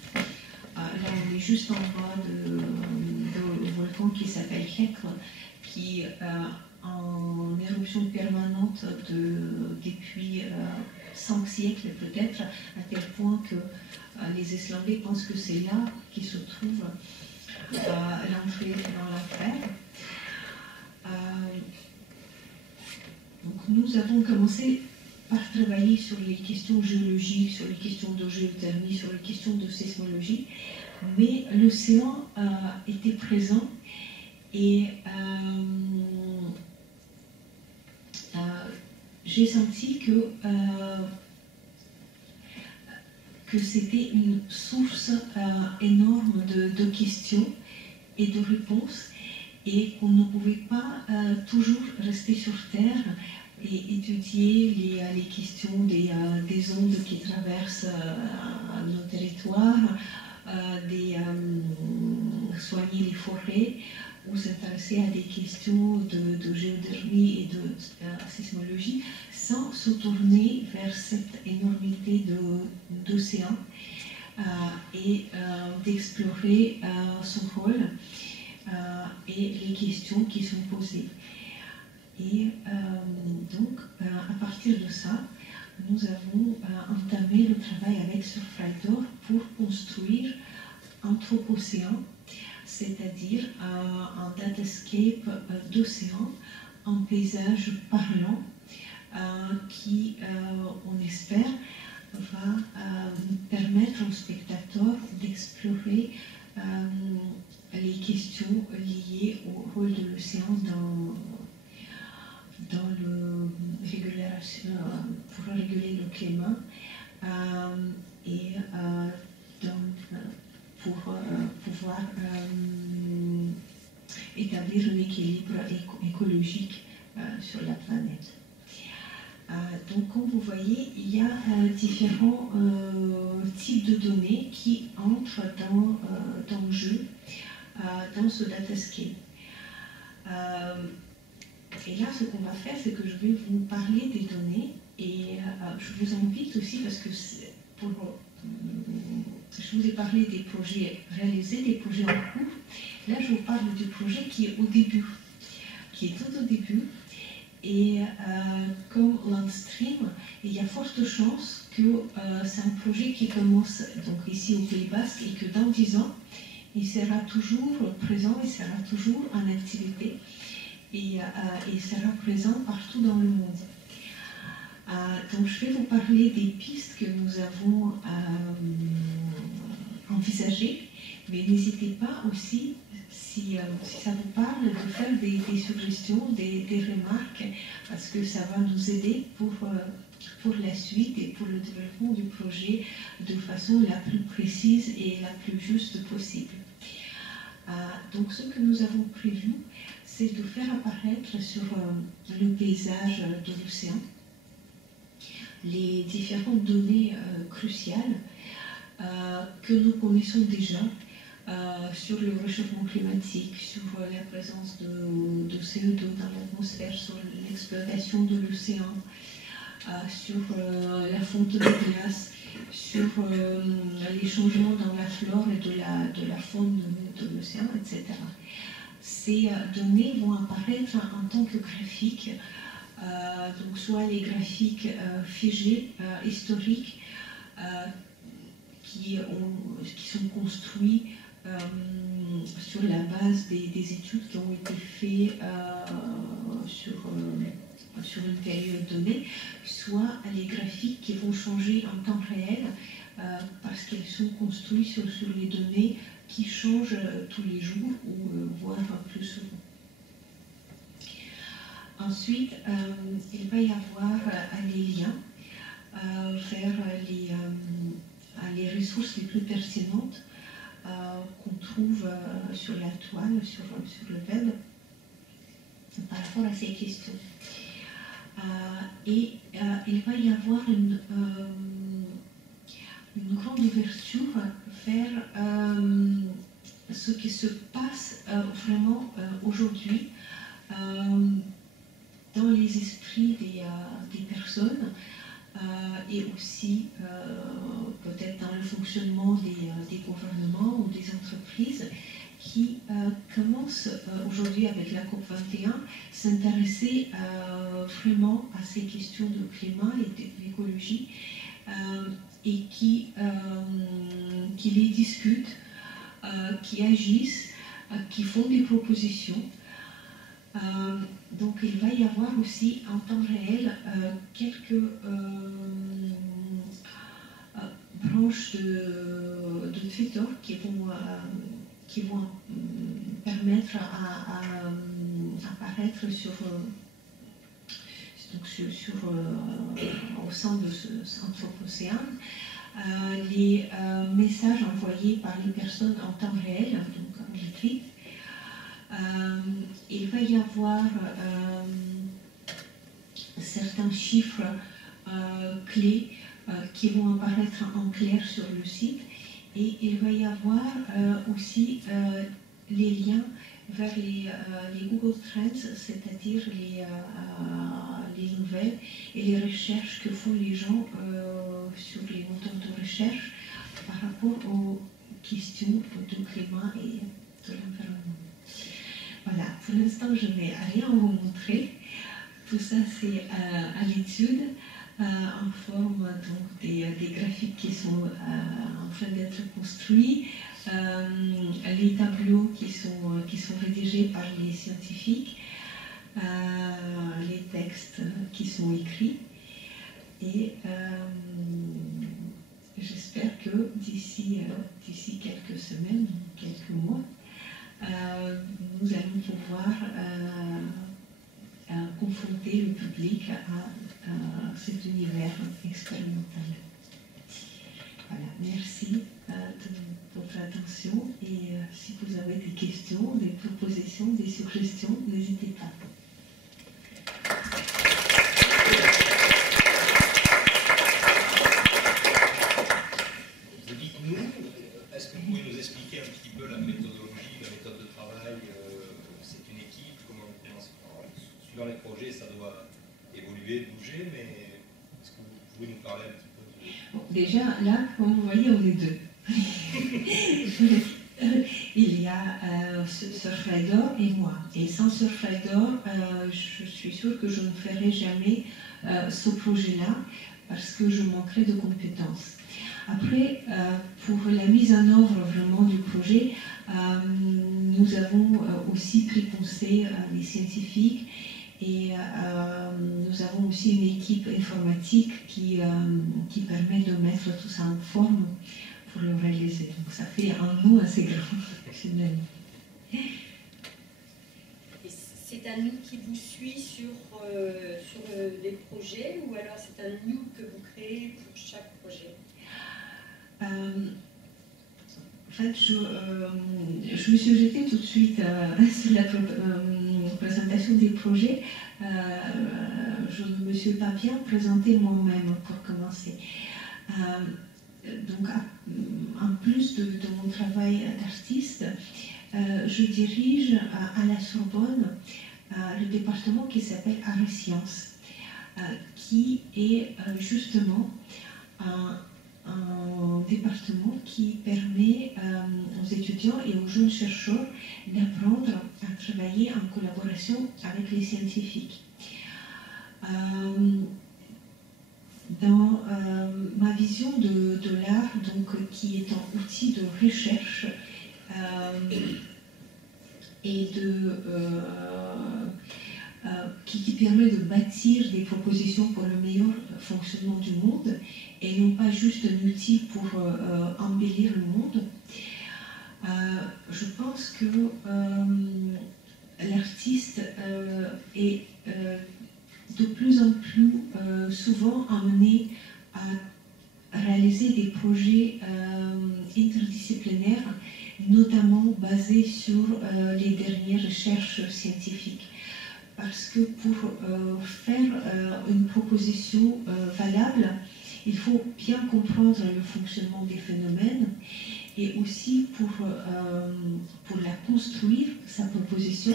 Là, on est juste en bas de volcan qui s'appelle Hekla, qui est en éruption permanente depuis 5 siècles peut-être, à tel point que les Islandais pensent que c'est là qu'il se trouve l'entrée dans l'enfer. Donc nous avons commencé par travailler sur les questions géologiques, sur les questions de géothermie, sur les questions de sismologie, mais l'océan était présent et j'ai senti que c'était une source énorme de questions et de réponses et qu'on ne pouvait pas toujours rester sur Terre et étudier les questions des ondes qui traversent nos territoires, soigner les forêts ou s'intéresser à des questions de géothermie et de sismologie sans se tourner vers cette énormité d'océan et d'explorer son rôle et les questions qui sont posées. Et donc, à partir de ça, nous avons entamé le travail avec Surfrider pour construire Anthropocéan, c'est-à-dire un datascape d'océan, un paysage parlant qui, on espère, va permettre aux spectateurs d'explorer les questions liées au rôle de l'océan dans pour réguler le climat et pour pouvoir établir un équilibre écologique sur la planète. Donc, comme vous voyez, il y a différents types de données qui entrent dans le jeu, dans ce datascape. Et là, ce qu'on va faire, c'est que je vais vous parler des données et je vous invite aussi, parce que je vous ai parlé des projets réalisés, des projets en cours. Là, je vous parle du projet qui est au début, qui est tout au début. Et comme Landstream, il y a forte chance que c'est un projet qui commence donc ici au Pays Basque et que dans 10 ans, il sera toujours présent, il sera toujours en activité et sera présent partout dans le monde. Donc je vais vous parler des pistes que nous avons envisagées, mais n'hésitez pas aussi, si ça vous parle, de faire des suggestions, des remarques, parce que ça va nous aider pour la suite et pour le développement du projet de façon la plus précise et la plus juste possible. Donc ce que nous avons prévu, c'est de faire apparaître sur le paysage de l'océan les différentes données cruciales que nous connaissons déjà sur le réchauffement climatique, sur la présence de CO2 dans l'atmosphère, sur l'exploitation de l'océan, sur la fonte de glace, sur les changements dans la flore et de la faune de l'océan, etc. Ces données vont apparaître en tant que graphiques, donc soit les graphiques figés, historiques, qui sont construits sur la base des études qui ont été faites sur une période donnée, soit les graphiques qui vont changer en temps réel parce qu'elles sont construites sur les données qui changent tous les jours ou voire plus souvent. Ensuite, il va y avoir les liens vers les ressources les plus pertinentes qu'on trouve sur la toile, sur le web, par rapport à ces questions. Et il va y avoir une grande ouverture vers ce qui se passe vraiment aujourd'hui dans les esprits des personnes et aussi peut-être dans le fonctionnement des gouvernements ou des entreprises qui commencent aujourd'hui avec la COP21 s'intéresser vraiment à ces questions de climat et d'écologie et qui les discutent, qui agissent, qui font des propositions. Donc il va y avoir aussi en temps réel quelques branches de Twitter qui vont permettre à apparaître au sein de ce Anthropocéan les messages envoyés par les personnes en temps réel, donc les tweets. Il va y avoir certains chiffres clés qui vont apparaître en clair sur le site et il va y avoir aussi les liens vers les Google Trends, c'est-à-dire les nouvelles et les recherches que font les gens sur les moteurs de recherche par rapport aux questions du climat et de l'environnement. Voilà, pour l'instant, je ne vais rien vous montrer. Tout ça, c'est à l'étude, en forme donc, des graphiques qui sont en train d'être construits, les tableaux qui sont rédigés par les scientifiques, les textes qui sont écrits. Et j'espère que d'ici quelques semaines, quelques mois, nous allons pouvoir confronter le public à cet univers expérimental. Voilà, merci de votre attention et si vous avez des questions, des propositions, des suggestions, n'hésitez pas. Vous dites nous, est-ce que vous pouvez nous expliquer un petit peu la méthodologie, la méthode de travail? C'est une équipe, comment on commence? Suivant les projets, ça doit évoluer, bouger, mais est-ce que vous pouvez nous parler un petit peu de... Bon, déjà, là, comme vous voyez, on est deux. Il y a Surfrider et moi. Et sans Surfrider, je suis sûre que je ne ferai jamais ce projet-là parce que je manquerai de compétences. Après, pour la mise en œuvre vraiment du projet, nous avons aussi pris conseil des scientifiques et nous avons aussi une équipe informatique qui permet de mettre tout ça en forme pour le réaliser. Donc ça fait un nous assez grand, finalement. C'est un nous qui vous suit sur les projets ou alors c'est un nous que vous créez pour chaque projet? En fait, je me suis jetée tout de suite sur la présentation des projets. Je ne me suis pas bien présentée moi-même pour commencer. Donc, en plus de mon travail d'artiste, je dirige à la Sorbonne le département qui s'appelle Arts et Sciences, qui est justement un département qui permet aux étudiants et aux jeunes chercheurs d'apprendre à travailler en collaboration avec les scientifiques. Dans ma vision de l'art, donc, qui est un outil de recherche et qui permet de bâtir des propositions pour le meilleur fonctionnement du monde et non pas juste un outil pour embellir le monde. Je pense que l'artiste est de plus en plus souvent amené à réaliser des projets interdisciplinaires, notamment basés sur les dernières recherches scientifiques. Parce que pour faire une proposition valable, il faut bien comprendre le fonctionnement des phénomènes et aussi pour la construire, sa proposition.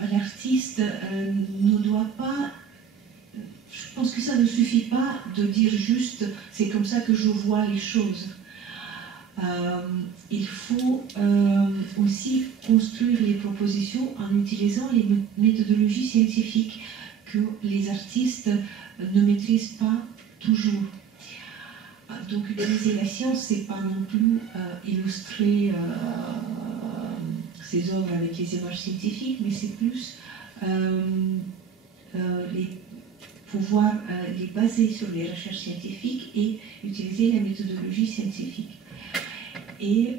L'artiste ne doit pas... Je pense que ça ne suffit pas de dire juste « c'est comme ça que je vois les choses ». Il faut aussi construire les propositions en utilisant les méthodologies scientifiques que les artistes ne maîtrisent pas toujours. Donc utiliser la science, c'est pas non plus illustrer ces œuvres avec les images scientifiques, mais c'est plus pouvoir les baser sur les recherches scientifiques et utiliser la méthodologie scientifique. Et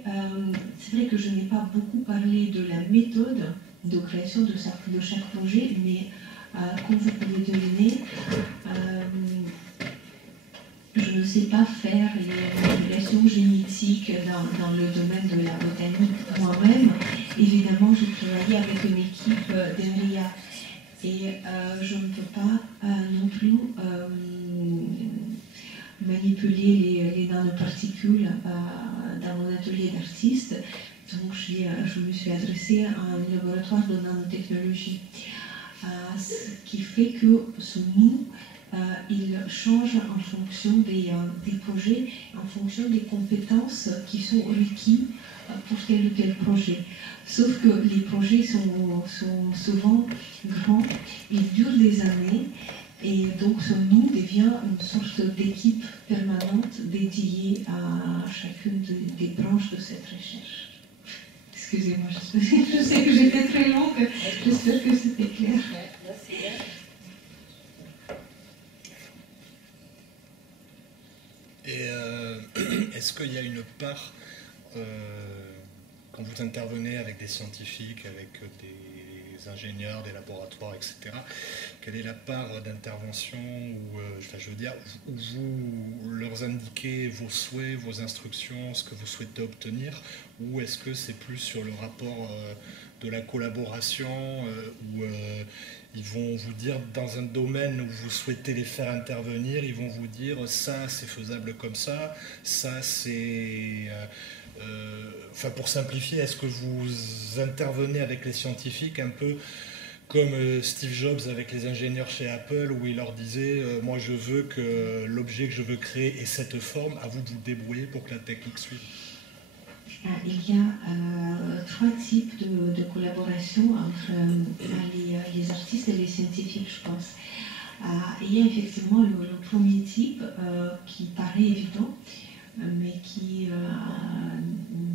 c'est vrai que je n'ai pas beaucoup parlé de la méthode de création de chaque projet, mais comme vous pouvez deviner, je ne sais pas faire les manipulations génétiques dans le domaine de la botanique moi-même. Évidemment, je travaillais avec une équipe d'Enria et je ne peux pas non plus manipuler les nanoparticules dans mon atelier d'artiste. Donc je me suis adressée à un laboratoire de nanotechnologie. Ce qui fait que ce nous, il change en fonction des projets, en fonction des compétences qui sont requises pour tel ou tel projet. Sauf que les projets sont souvent grands, ils durent des années, et donc ce nous devient une sorte d'équipe permanente dédiée à chacune des branches de cette recherche. Excusez-moi, je sais que j'étais très longue, j'espère que c'était clair. Là, c'est bien. Et est-ce qu'il y a une part, quand vous intervenez avec des scientifiques, avec des ingénieurs, des laboratoires, etc., quelle est la part d'intervention où, je veux dire, où vous leur indiquez vos souhaits, vos instructions, ce que vous souhaitez obtenir, ou est-ce que c'est plus sur le rapport de la collaboration où ils vont vous dire dans un domaine où vous souhaitez les faire intervenir, ils vont vous dire ça c'est faisable comme ça c'est... Enfin, pour simplifier, est-ce que vous intervenez avec les scientifiques un peu comme Steve Jobs avec les ingénieurs chez Apple où il leur disait moi je veux que l'objet que je veux créer ait cette forme, à vous de vous débrouiller pour que la technique suive? Il y a trois types de collaboration entre les artistes et les scientifiques, je pense. Il y a effectivement le premier type qui paraît évident, mais qui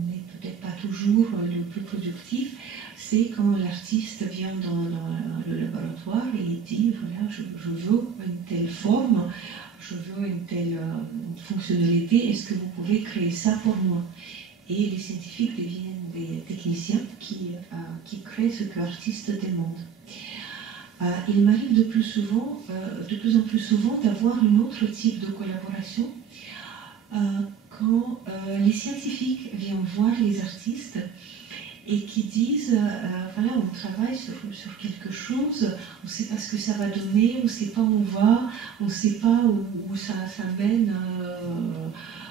n'est peut-être pas toujours le plus productif. C'est quand l'artiste vient dans le laboratoire et il dit voilà, je veux une telle forme, je veux une telle fonctionnalité, est-ce que vous pouvez créer ça pour moi? Et les scientifiques deviennent des techniciens qui créent ce que l'artiste demande. Il m'arrive de plus en plus souvent d'avoir un autre type de collaboration quand les scientifiques viennent voir les artistes et qui disent voilà, on travaille sur quelque chose, on ne sait pas ce que ça va donner, on ne sait pas où on va, on ne sait pas où ça mène.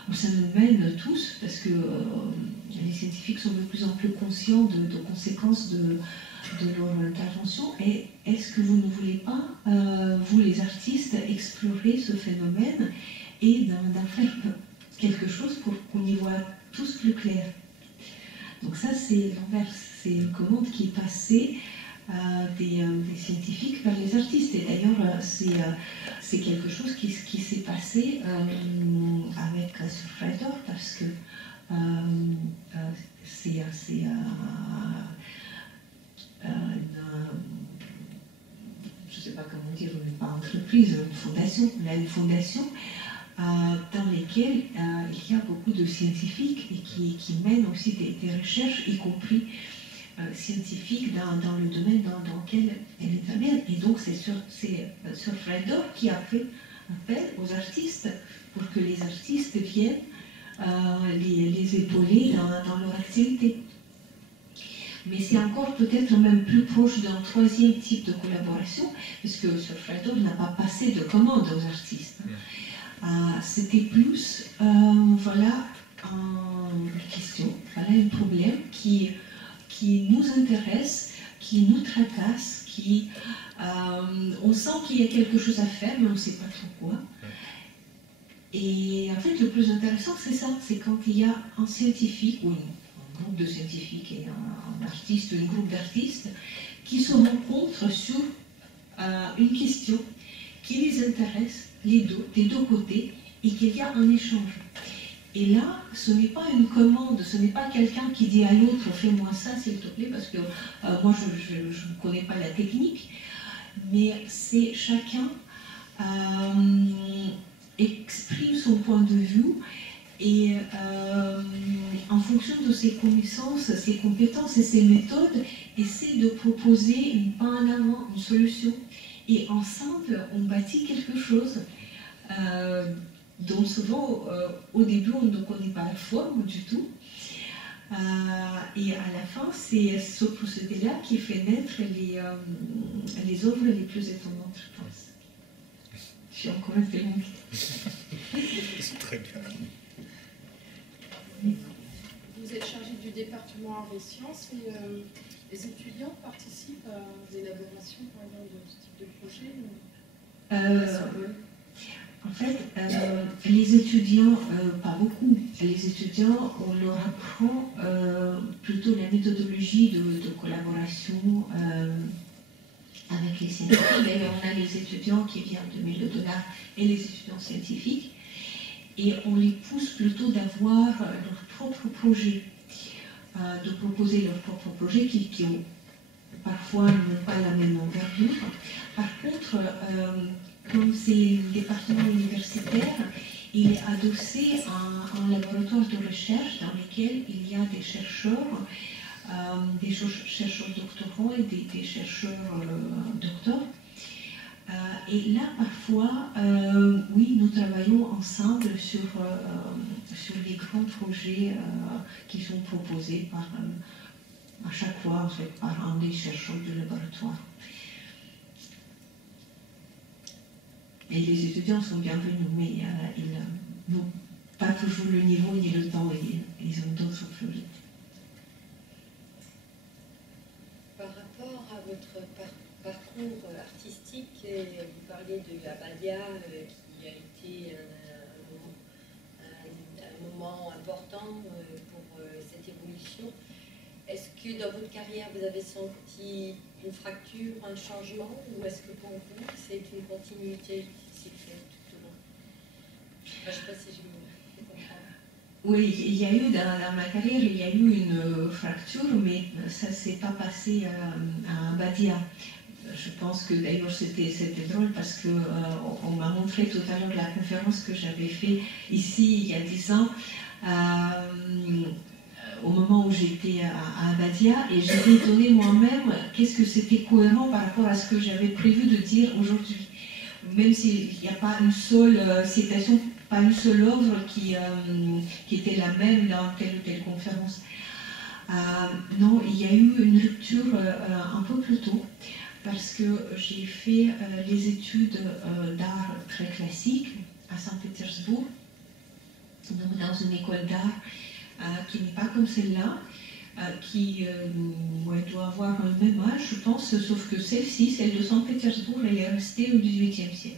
Où ça nous mène tous, parce que les scientifiques sont de plus en plus conscients de conséquences de leur intervention. Et est-ce que vous ne voulez pas, vous les artistes, explorer ce phénomène et d'en faire quelque chose pour qu'on y voit tous plus clair? Donc ça, c'est l'inverse, c'est une commande qui est passée des scientifiques vers les artistes. Et d'ailleurs, c'est quelque chose qui s'est passé avec Surfrider, parce que c'est je ne sais pas comment dire, pas entreprise, une fondation. On a une fondation dans laquelle il y a beaucoup de scientifiques et qui mènent aussi des recherches, y compris scientifique dans le domaine dans lequel elle intervient. Et donc c'est Surfrider qui a fait appel aux artistes pour que les artistes viennent les épauler dans leur activité. Mais c'est encore peut-être même plus proche d'un troisième type de collaboration, parce que Surfrider n'a pas passé de commande aux artistes. C'était plus, voilà, une question, voilà un problème qui nous intéresse, qui nous tracasse, on sent qu'il y a quelque chose à faire, mais on ne sait pas trop quoi. Et en fait, le plus intéressant, c'est ça, c'est quand il y a un scientifique, ou un groupe de scientifiques et un artiste, ou un groupe d'artistes, qui se rencontrent sur une question qui les intéresse, des deux côtés, et qu'il y a un échange. Et là, ce n'est pas une commande, ce n'est pas quelqu'un qui dit à l'autre « fais-moi ça, s'il te plaît », parce que moi, je ne connais pas la technique, mais c'est chacun exprime son point de vue et en fonction de ses connaissances, ses compétences et ses méthodes, essaie de proposer une pas en avant, une solution. Et ensemble, on bâtit quelque chose dont souvent, au début, on ne connaît pas la forme du tout. Et à la fin, c'est ce procédé-là qui fait naître les œuvres les plus étonnantes, je pense. Je suis encore un peu longue. C'est très bien. Vous êtes chargé du département Arts et Sciences et les étudiants participent à l'élaboration, par exemple, de ce type de projet En fait, les étudiants, pas beaucoup. Les étudiants, on leur apprend plutôt la méthodologie de collaboration avec les scientifiques. D'ailleurs, on a les étudiants qui viennent de milieu de l'art et les étudiants scientifiques. Et on les pousse plutôt d'avoir leur propre projet, de proposer leur propre projet qui ont parfois n'ont pas la même envergure. Par contre, comme c'est un département universitaire, il est adossé à un laboratoire de recherche dans lequel il y a des chercheurs doctorants et des chercheurs docteurs. Et là, parfois, oui, nous travaillons ensemble sur les grands projets qui sont proposés à chaque fois en fait, par un des chercheurs du laboratoire. Et les étudiants sont bienvenus, mais ils n'ont pas toujours le niveau ni le temps, et ils ont d'autres priorités. Par rapport à votre parcours artistique, vous parliez de Abadia qui a été un moment important pour cette évolution. Est-ce que dans votre carrière, vous avez senti une fracture, un changement, ou est-ce que pour vous, c'est une continuité qui s'est faite tout au long? Je ne sais pas si je me comprends. Oui, il y a eu dans ma carrière, il y a eu une fracture, mais ça ne s'est pas passé à Abadia. Je pense que d'ailleurs c'était drôle parce qu'on m'a montré tout à l'heure la conférence que j'avais faite ici il y a 10 ans. Au moment où j'étais à Abadia, et j'étais étonnée moi-même qu'est-ce que c'était cohérent par rapport à ce que j'avais prévu de dire aujourd'hui. Même s'il n'y a pas une seule citation, pas une seule œuvre qui était la même dans telle ou telle conférence. Non, il y a eu une rupture un peu plus tôt, parce que j'ai fait les études d'art très classiques à Saint-Pétersbourg, dans une école d'art qui n'est pas comme celle-là, qui doit avoir le même âge, je pense, sauf que celle de Saint-Pétersbourg, elle est restée au XVIIIe siècle.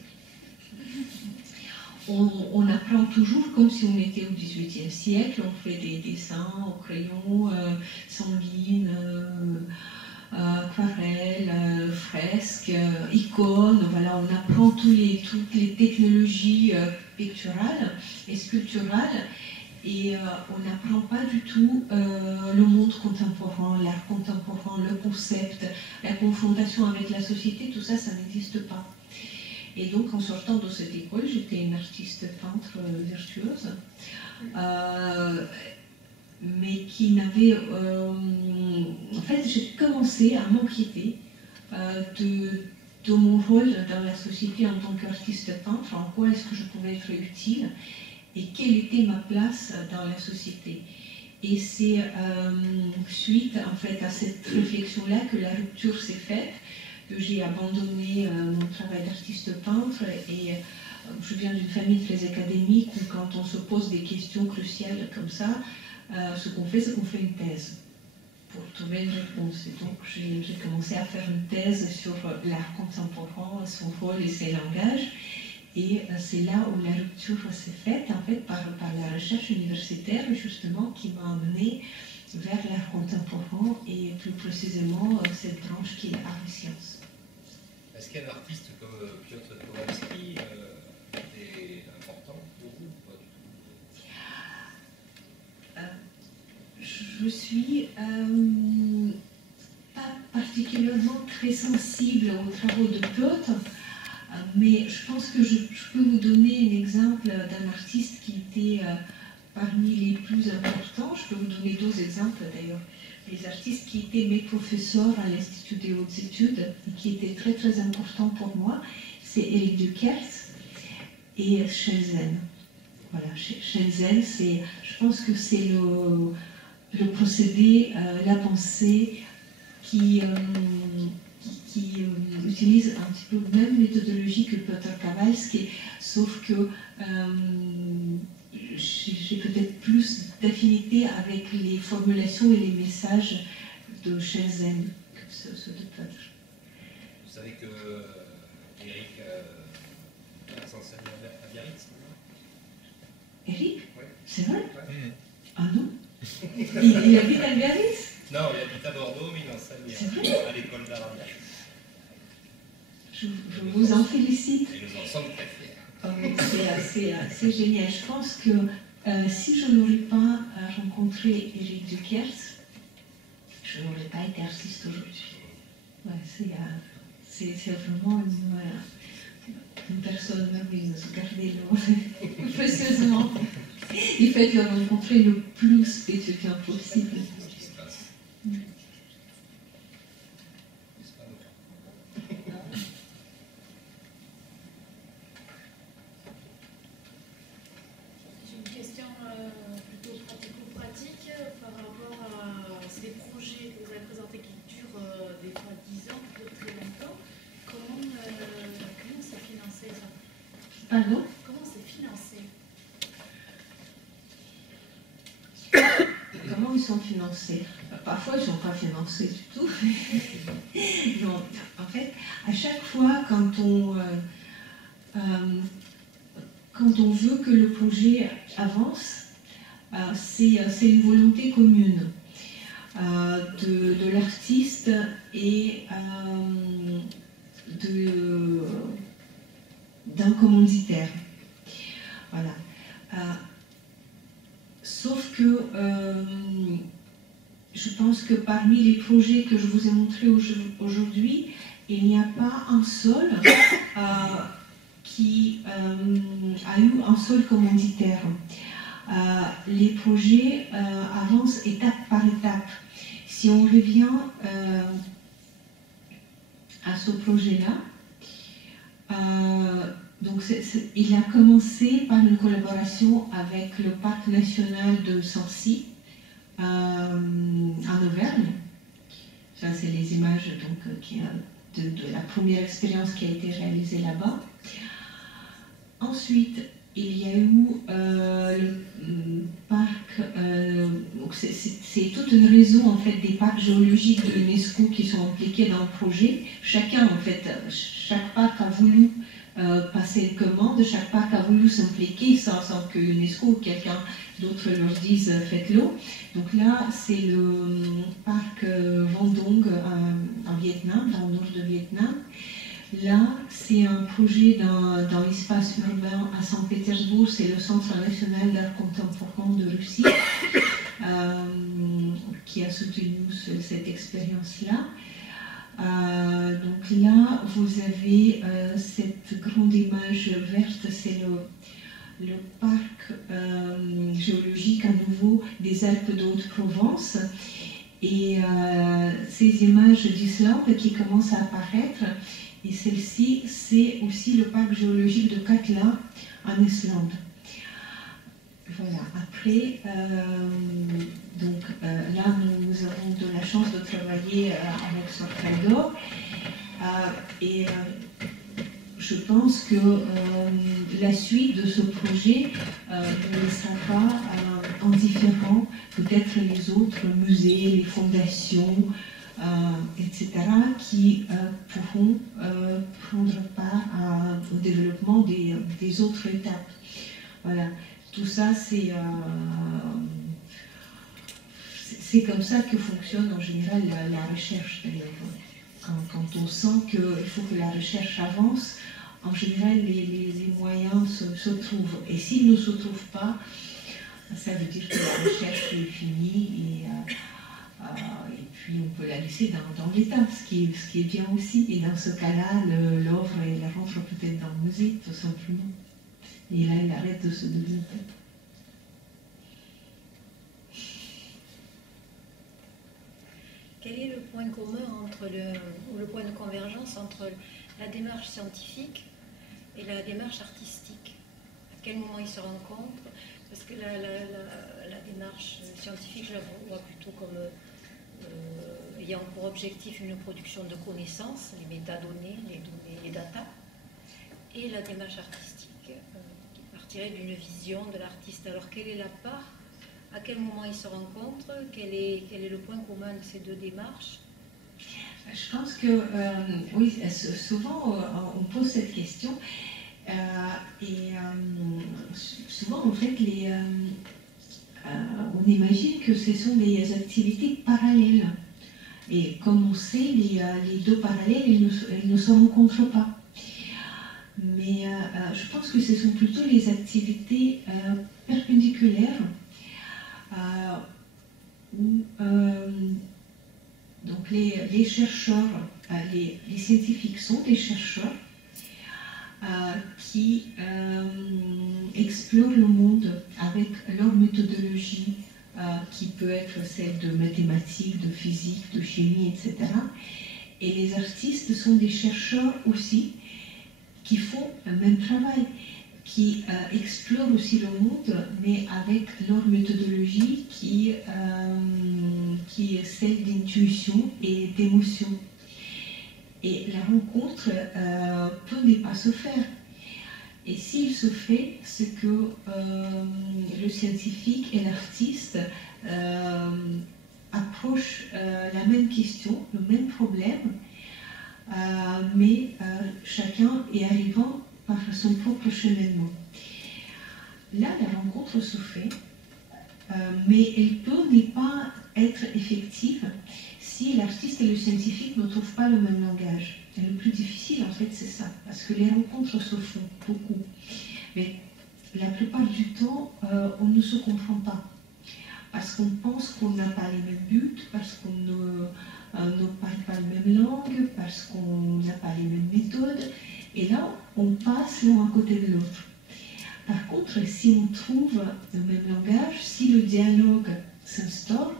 On apprend toujours comme si on était au XVIIIe siècle, on fait des dessins au crayon, sanguine, aquarelles, fresques, icônes, voilà, on apprend toutes les technologies picturales et sculpturales. Et on n'apprend pas du tout le monde contemporain, l'art contemporain, le concept, la confrontation avec la société, tout ça, ça n'existe pas. Et donc, en sortant de cette école, j'étais une artiste peintre virtuose, mais qui n'avait... en fait, j'ai commencé à m'inquiéter de mon rôle dans la société en tant qu'artiste peintre, en quoi est-ce que je pouvais être utile, et quelle était ma place dans la société. Et c'est suite en fait à cette réflexion-là que la rupture s'est faite, que j'ai abandonné mon travail d'artiste peintre et je viens d'une famille très académique où quand on se pose des questions cruciales comme ça, ce qu'on fait, c'est qu'on fait une thèse pour trouver une réponse. Et donc j'ai commencé à faire une thèse sur l'art contemporain, son rôle et ses langages. Et c'est là où la rupture s'est faite, en fait, par la recherche universitaire, justement, qui m'a amenée vers l'art contemporain et plus précisément cette branche qui est art et sciences. Est-ce qu'un artiste comme Piotr Kowalski est important pour vous ou pas du tout? Je suis pas particulièrement très sensible aux travaux de Piotr, mais je pense que je peux vous donner un exemple d'un artiste qui était parmi les plus importants. Je peux vous donner deux exemples d'ailleurs. Les artistes qui étaient mes professeurs à l'Institut des hautes études et qui étaient très très importants pour moi, c'est Éric Duquerre et Shenzhen. Voilà, Shenzhen, je pense que c'est le procédé, la pensée qui utilise un petit peu la même méthodologie que Piotr Kowalski, sauf que j'ai peut-être plus d'affinité avec les formulations et les messages de Shenzhen que ceux de Piotr. Vous savez que Éric s'enseigne à Biarritz? Éric? Oui. C'est vrai? Ouais. Ah non? Il habite à Biarritz? Non, il habite à Bordeaux, mais il enseigne à l'école d'art à Biarritz. Je vous en félicite. Et nous en sommes très fiers. Oh, c'est génial. Je pense que si je n'aurais pas rencontré Éric Duquerre, je n'aurais pas été artiste aujourd'hui. Ouais, c'est vraiment une personne merveilleuse. Gardez-le précieusement. Et faites-le rencontrer le plus d'étudiants possible. J'ai une question plutôt pratico-pratique par rapport à ces projets que vous avez présentés qui durent des fois 10 ans, qui durent très longtemps. Comment c'est financé ça? Pardon? Comment c'est financé? Comment ils sont financés? Parfois, ils ne sont pas financés du tout. Donc, en fait, à chaque fois, quand on veut que le projet avance, c'est une volonté commune de l'artiste et d'un commanditaire. Voilà. Sauf que je pense que parmi les projets que je vous ai montrés aujourd'hui, il n'y a pas un seul qui a eu un seul commanditaire. Les projets avancent étape par étape. Si on revient à ce projet-là, donc il a commencé par une collaboration avec le parc national de Sancy en Auvergne. Ça, c'est les images donc, de la première expérience qui a été réalisée là-bas. Ensuite, il y a eu le parc, c'est toute une réseau en fait, des parcs géologiques de l'UNESCO qui sont impliqués dans le projet. Chacun, en fait, chaque parc a voulu passer une commande, chaque parc a voulu s'impliquer sans que l'UNESCO ou quelqu'un d'autre leur dise faites-le. Donc là, c'est le parc Vendong en Vietnam, dans le nord de Vietnam. Là, c'est un projet dans l'espace urbain à Saint-Pétersbourg, c'est le Centre national d'art contemporain de Russie qui a soutenu cette expérience-là. Donc là, vous avez cette grande image verte, c'est le parc géologique à nouveau des Alpes de Haute-Provence. Et ces images d'Islande qui commencent à apparaître, et celle-ci, c'est aussi le parc géologique de Katla en Islande. Voilà, après, travailler avec Sorfeil d'Or. Et je pense que la suite de ce projet ne sera pas indifférent, peut-être les autres musées, les fondations, etc., qui pourront prendre part au développement des autres étapes. Voilà, tout ça, c'est comme ça que fonctionne en général la recherche, d'ailleurs. Quand on sent qu'il faut que la recherche avance, en général, les moyens se trouvent. Et s'ils ne se trouvent pas, ça veut dire que la recherche est finie et puis on peut la laisser dans l'état, ce qui est bien aussi. Et dans ce cas-là, l'œuvre, elle rentre peut-être dans le musée, tout simplement. Et là, elle arrête de se développer. Quel est le point commun ou le point de convergence entre la démarche scientifique et la démarche artistique? À quel moment ils se rencontrent? Parce que la démarche scientifique, je la vois plutôt comme ayant pour objectif une production de connaissances, les métadonnées, les données, les data, et la démarche artistique, qui partirait d'une vision de l'artiste. Alors quelle est la part? À quel moment ils se rencontrent? Quel est le point commun de ces deux démarches? Je pense que, oui, souvent on pose cette question et souvent en fait on imagine que ce sont des activités parallèles. Et comme on sait, les deux parallèles, ils ne se rencontrent pas. Mais je pense que ce sont plutôt les activités perpendiculaires où donc les chercheurs, les scientifiques sont des chercheurs qui explorent le monde avec leur méthodologie qui peut être celle de mathématiques, de physique, de chimie, etc. Et les artistes sont des chercheurs aussi qui font le même travail, qui explorent aussi le monde, mais avec leur méthodologie qui est celle d'intuition et d'émotion. Et la rencontre peut ne pas se faire. Et s'il se fait, c'est que le scientifique et l'artiste approchent la même question, le même problème, mais chacun est arrivant par son propre cheminement. Là, la rencontre se fait, mais elle peut ne pas être effective si l'artiste et le scientifique ne trouvent pas le même langage. Et le plus difficile, en fait, c'est ça, parce que les rencontres se font beaucoup. Mais la plupart du temps, on ne se comprend pas, parce qu'on pense qu'on n'a pas les mêmes buts, parce qu'on ne parle pas la même langue, parce qu'on n'a pas les mêmes méthodes. Et là, on passe l'un à côté de l'autre. Par contre, si on trouve le même langage, si le dialogue s'instaure,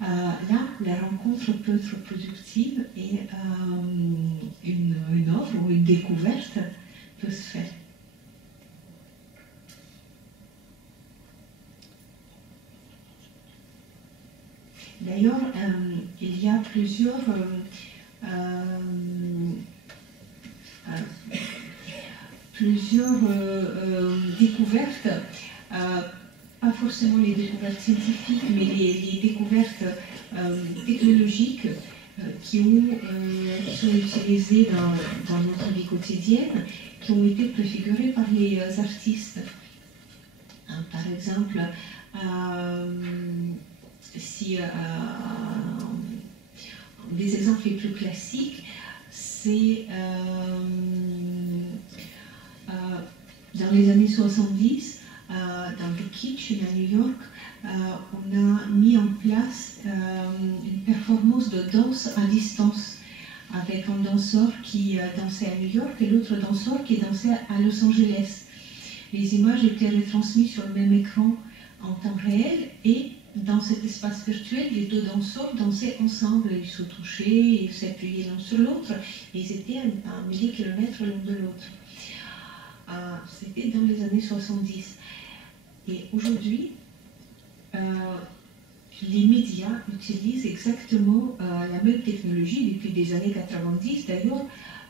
là, la rencontre peut être productive et une œuvre ou une découverte peut se faire. D'ailleurs, il y a plusieurs découvertes, pas forcément les découvertes scientifiques, mais les découvertes technologiques qui sont utilisées dans notre vie quotidienne, qui ont été préfigurées par les artistes. Par exemple, des exemples les plus classiques, c'est dans les années 70, dans le Kitchen à New York, on a mis en place une performance de danse à distance avec un danseur qui dansait à New York et l'autre danseur qui dansait à Los Angeles. Les images étaient retransmises sur le même écran en temps réel et dans cet espace virtuel, les deux danseurs dansaient ensemble, ils se touchaient, ils s'appuyaient l'un sur l'autre, et ils étaient à 1000 km l'un de l'autre. C'était dans les années 70. Et aujourd'hui, les médias utilisent exactement la même technologie depuis des années 90, d'ailleurs,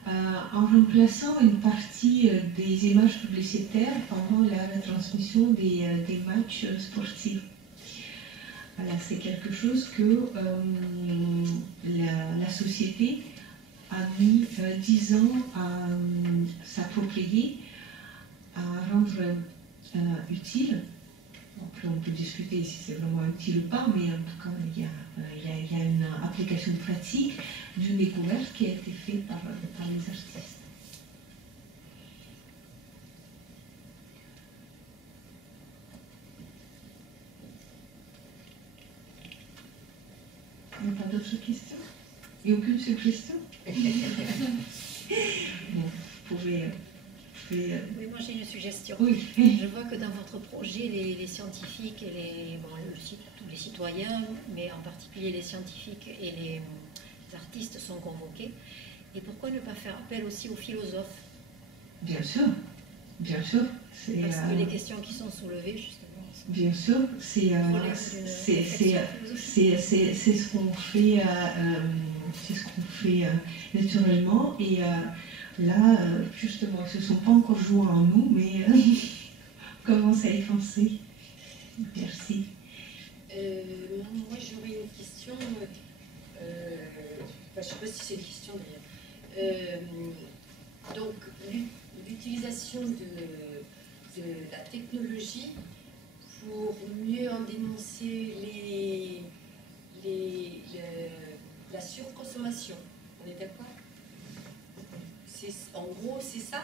en remplaçant une partie des images publicitaires pendant la retransmission des matchs sportifs. Voilà, c'est quelque chose que la société a mis 10 ans à s'approprier, à rendre utile. Après, on peut discuter si c'est vraiment utile ou pas, mais en tout cas, il y a une application pratique d'une découverte qui a été faite par les artistes. Il n'y a pas d'autres questions? Il n'y a aucune suggestion? Bon, vous pouvez... Oui, moi j'ai une suggestion. Oui. Je vois que dans votre projet, les scientifiques et tous les citoyens, mais en particulier les scientifiques et les artistes sont convoqués. Et pourquoi ne pas faire appel aussi aux philosophes? Bien sûr, bien sûr. Parce que les questions qui sont soulevées, justement. Bien sûr, c'est ce qu'on fait, naturellement. Et là, justement, ils ne se sont pas encore joués en nous, mais on commence à y penser. Merci. Moi, j'aurais une question. Je ne sais pas si c'est une question d'ailleurs. Donc, l'utilisation de la technologie pour mieux en dénoncer la surconsommation. On est d'accord? En gros, c'est ça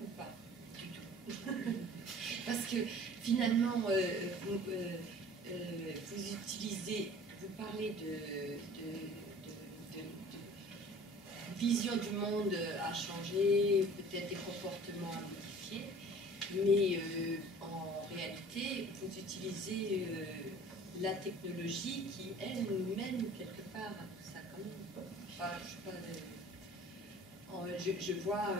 ou pas du tout? Parce que finalement, vous parlez de vision du monde à changer, peut-être des comportements à modifier, mais en réalité, vous utilisez la technologie qui, elle, nous mène quelque part à tout ça quand même. Enfin, je sais pas... Je vois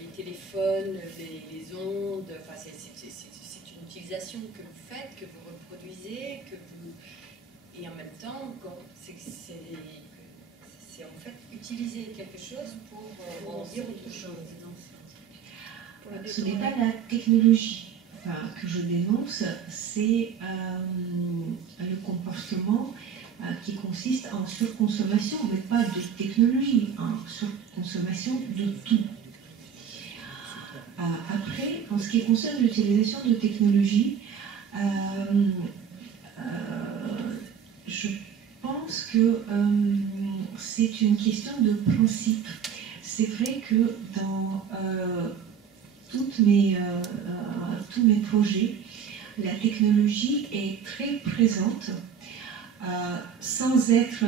les téléphones, les ondes, enfin, c'est une utilisation que vous faites, que vous reproduisez, et en même temps, c'est en fait utiliser quelque chose pour en dire autre chose. Ce n'est pas la technologie que je dénonce, c'est le comportement qui consiste en surconsommation, mais pas de technologie, en surconsommation de tout. Après, en ce qui concerne l'utilisation de technologie, je pense que c'est une question de principe. C'est vrai que dans tous mes projets, la technologie est très présente, sans être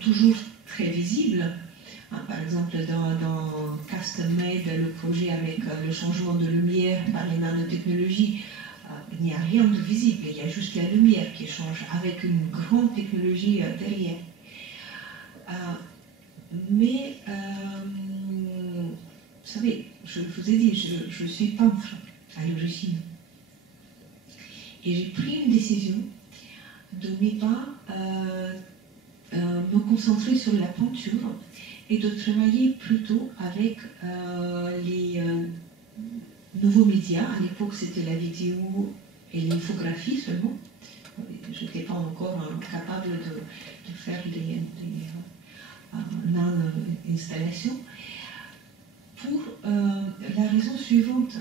toujours très visible. Par exemple, dans Custom Made, le projet avec le changement de lumière par les nanotechnologies, il n'y a rien de visible, il y a juste la lumière qui change avec une grande technologie derrière. Mais, vous savez, je vous ai dit, je suis peintre à l'origine. Et j'ai pris une décision de ne pas me concentrer sur la peinture et de travailler plutôt avec les nouveaux médias. À l'époque, c'était la vidéo et l'infographie seulement. Je n'étais pas encore capable de faire des installations. Pour la raison suivante,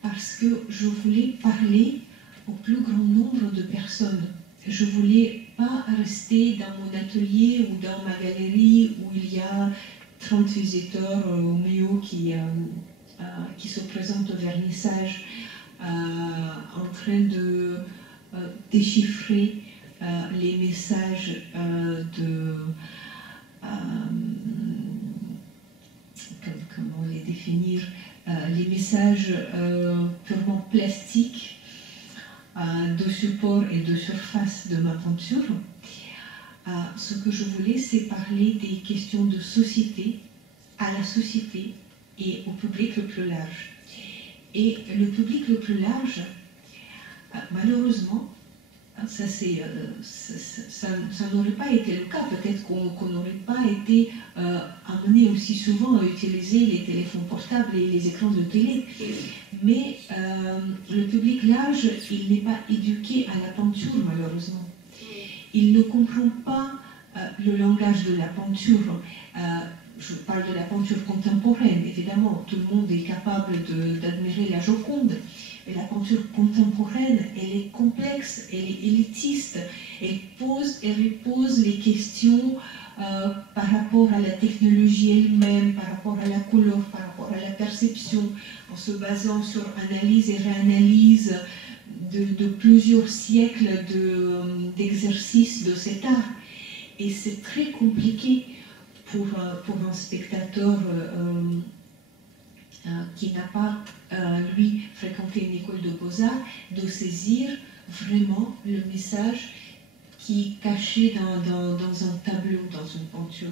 parce que je voulais parler au plus grand nombre de personnes. Je ne voulais pas rester dans mon atelier ou dans ma galerie où il y a 30 visiteurs au milieu qui se présentent au vernissage en train de déchiffrer les messages comment les définir, les messages purement plastiques de support et de surface de ma peinture. Ce que je voulais, c'est parler des questions de société à la société et au public le plus large. Et le public le plus large, malheureusement, ça n'aurait pas été le cas. Peut-être qu'on n'aurait pas été amené aussi souvent à utiliser les téléphones portables et les écrans de télé. Mais le public large, il n'est pas éduqué à la peinture, malheureusement. Il ne comprend pas le langage de la peinture. Je parle de la peinture contemporaine, évidemment. Tout le monde est capable d'admirer la Joconde. Mais la peinture contemporaine, elle est complexe, elle est élitiste. Elle pose et repose les questions par rapport à la technologie elle-même, par rapport à la couleur, par rapport à la perception, en se basant sur analyse et réanalyse de plusieurs siècles d'exercice de cet art. Et c'est très compliqué pour un spectateur qui n'a pas, lui, fréquenté une école de beaux-arts, de saisir vraiment le message qui est caché dans un tableau, dans une peinture.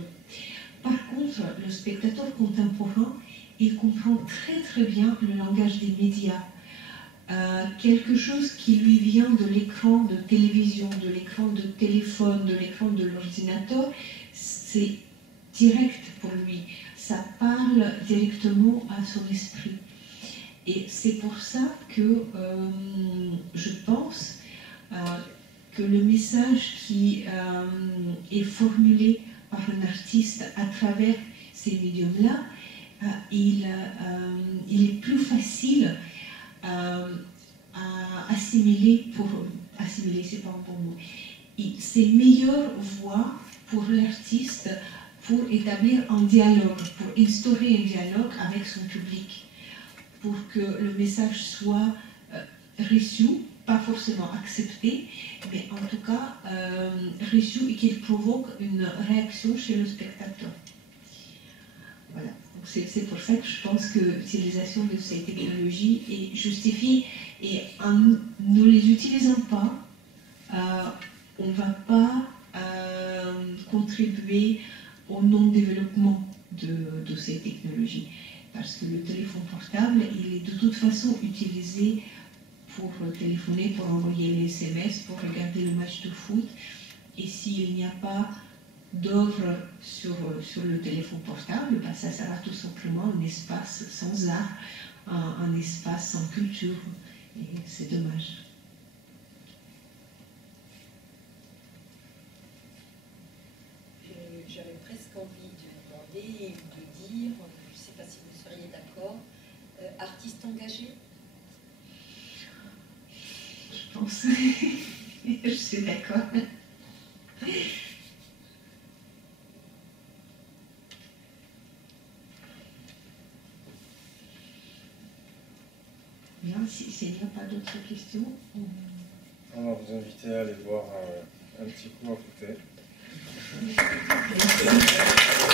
Par contre, le spectateur contemporain, il comprend très très bien le langage des médias. Quelque chose qui lui vient de l'écran de télévision, de l'écran de téléphone, de l'écran de l'ordinateur, c'est direct pour lui. Ça parle directement à son esprit. Et c'est pour ça que je pense que le message qui est formulé par un artiste à travers ces médiums-là, il est plus facile à assimiler, c'est pas un bon mot. C'est meilleure voie pour l'artiste pour établir un dialogue, pour instaurer un dialogue avec son public, pour que le message soit reçu, pas forcément accepté, mais en tout cas reçu et qu'il provoque une réaction chez le spectateur. Voilà. C'est pour ça que je pense que l'utilisation de ces technologies est justifiée, et en ne les utilisant pas, on ne va pas contribuer au non-développement de ces technologies. Parce que le téléphone portable, il est de toute façon utilisé pour téléphoner, pour envoyer les SMS, pour regarder le match de foot. Et s'il n'y a pas d'œuvre sur le téléphone portable, ben ça sera tout simplement un espace sans art, un espace sans culture. Et c'est dommage. J'avais presque envie de demander, de dire, je ne sais pas si vous seriez d'accord, artiste engagé? Je pense. Je suis d'accord. Bien, s'il n'y a pas d'autres questions. On va vous inviter à aller voir un petit coup à côté. Merci.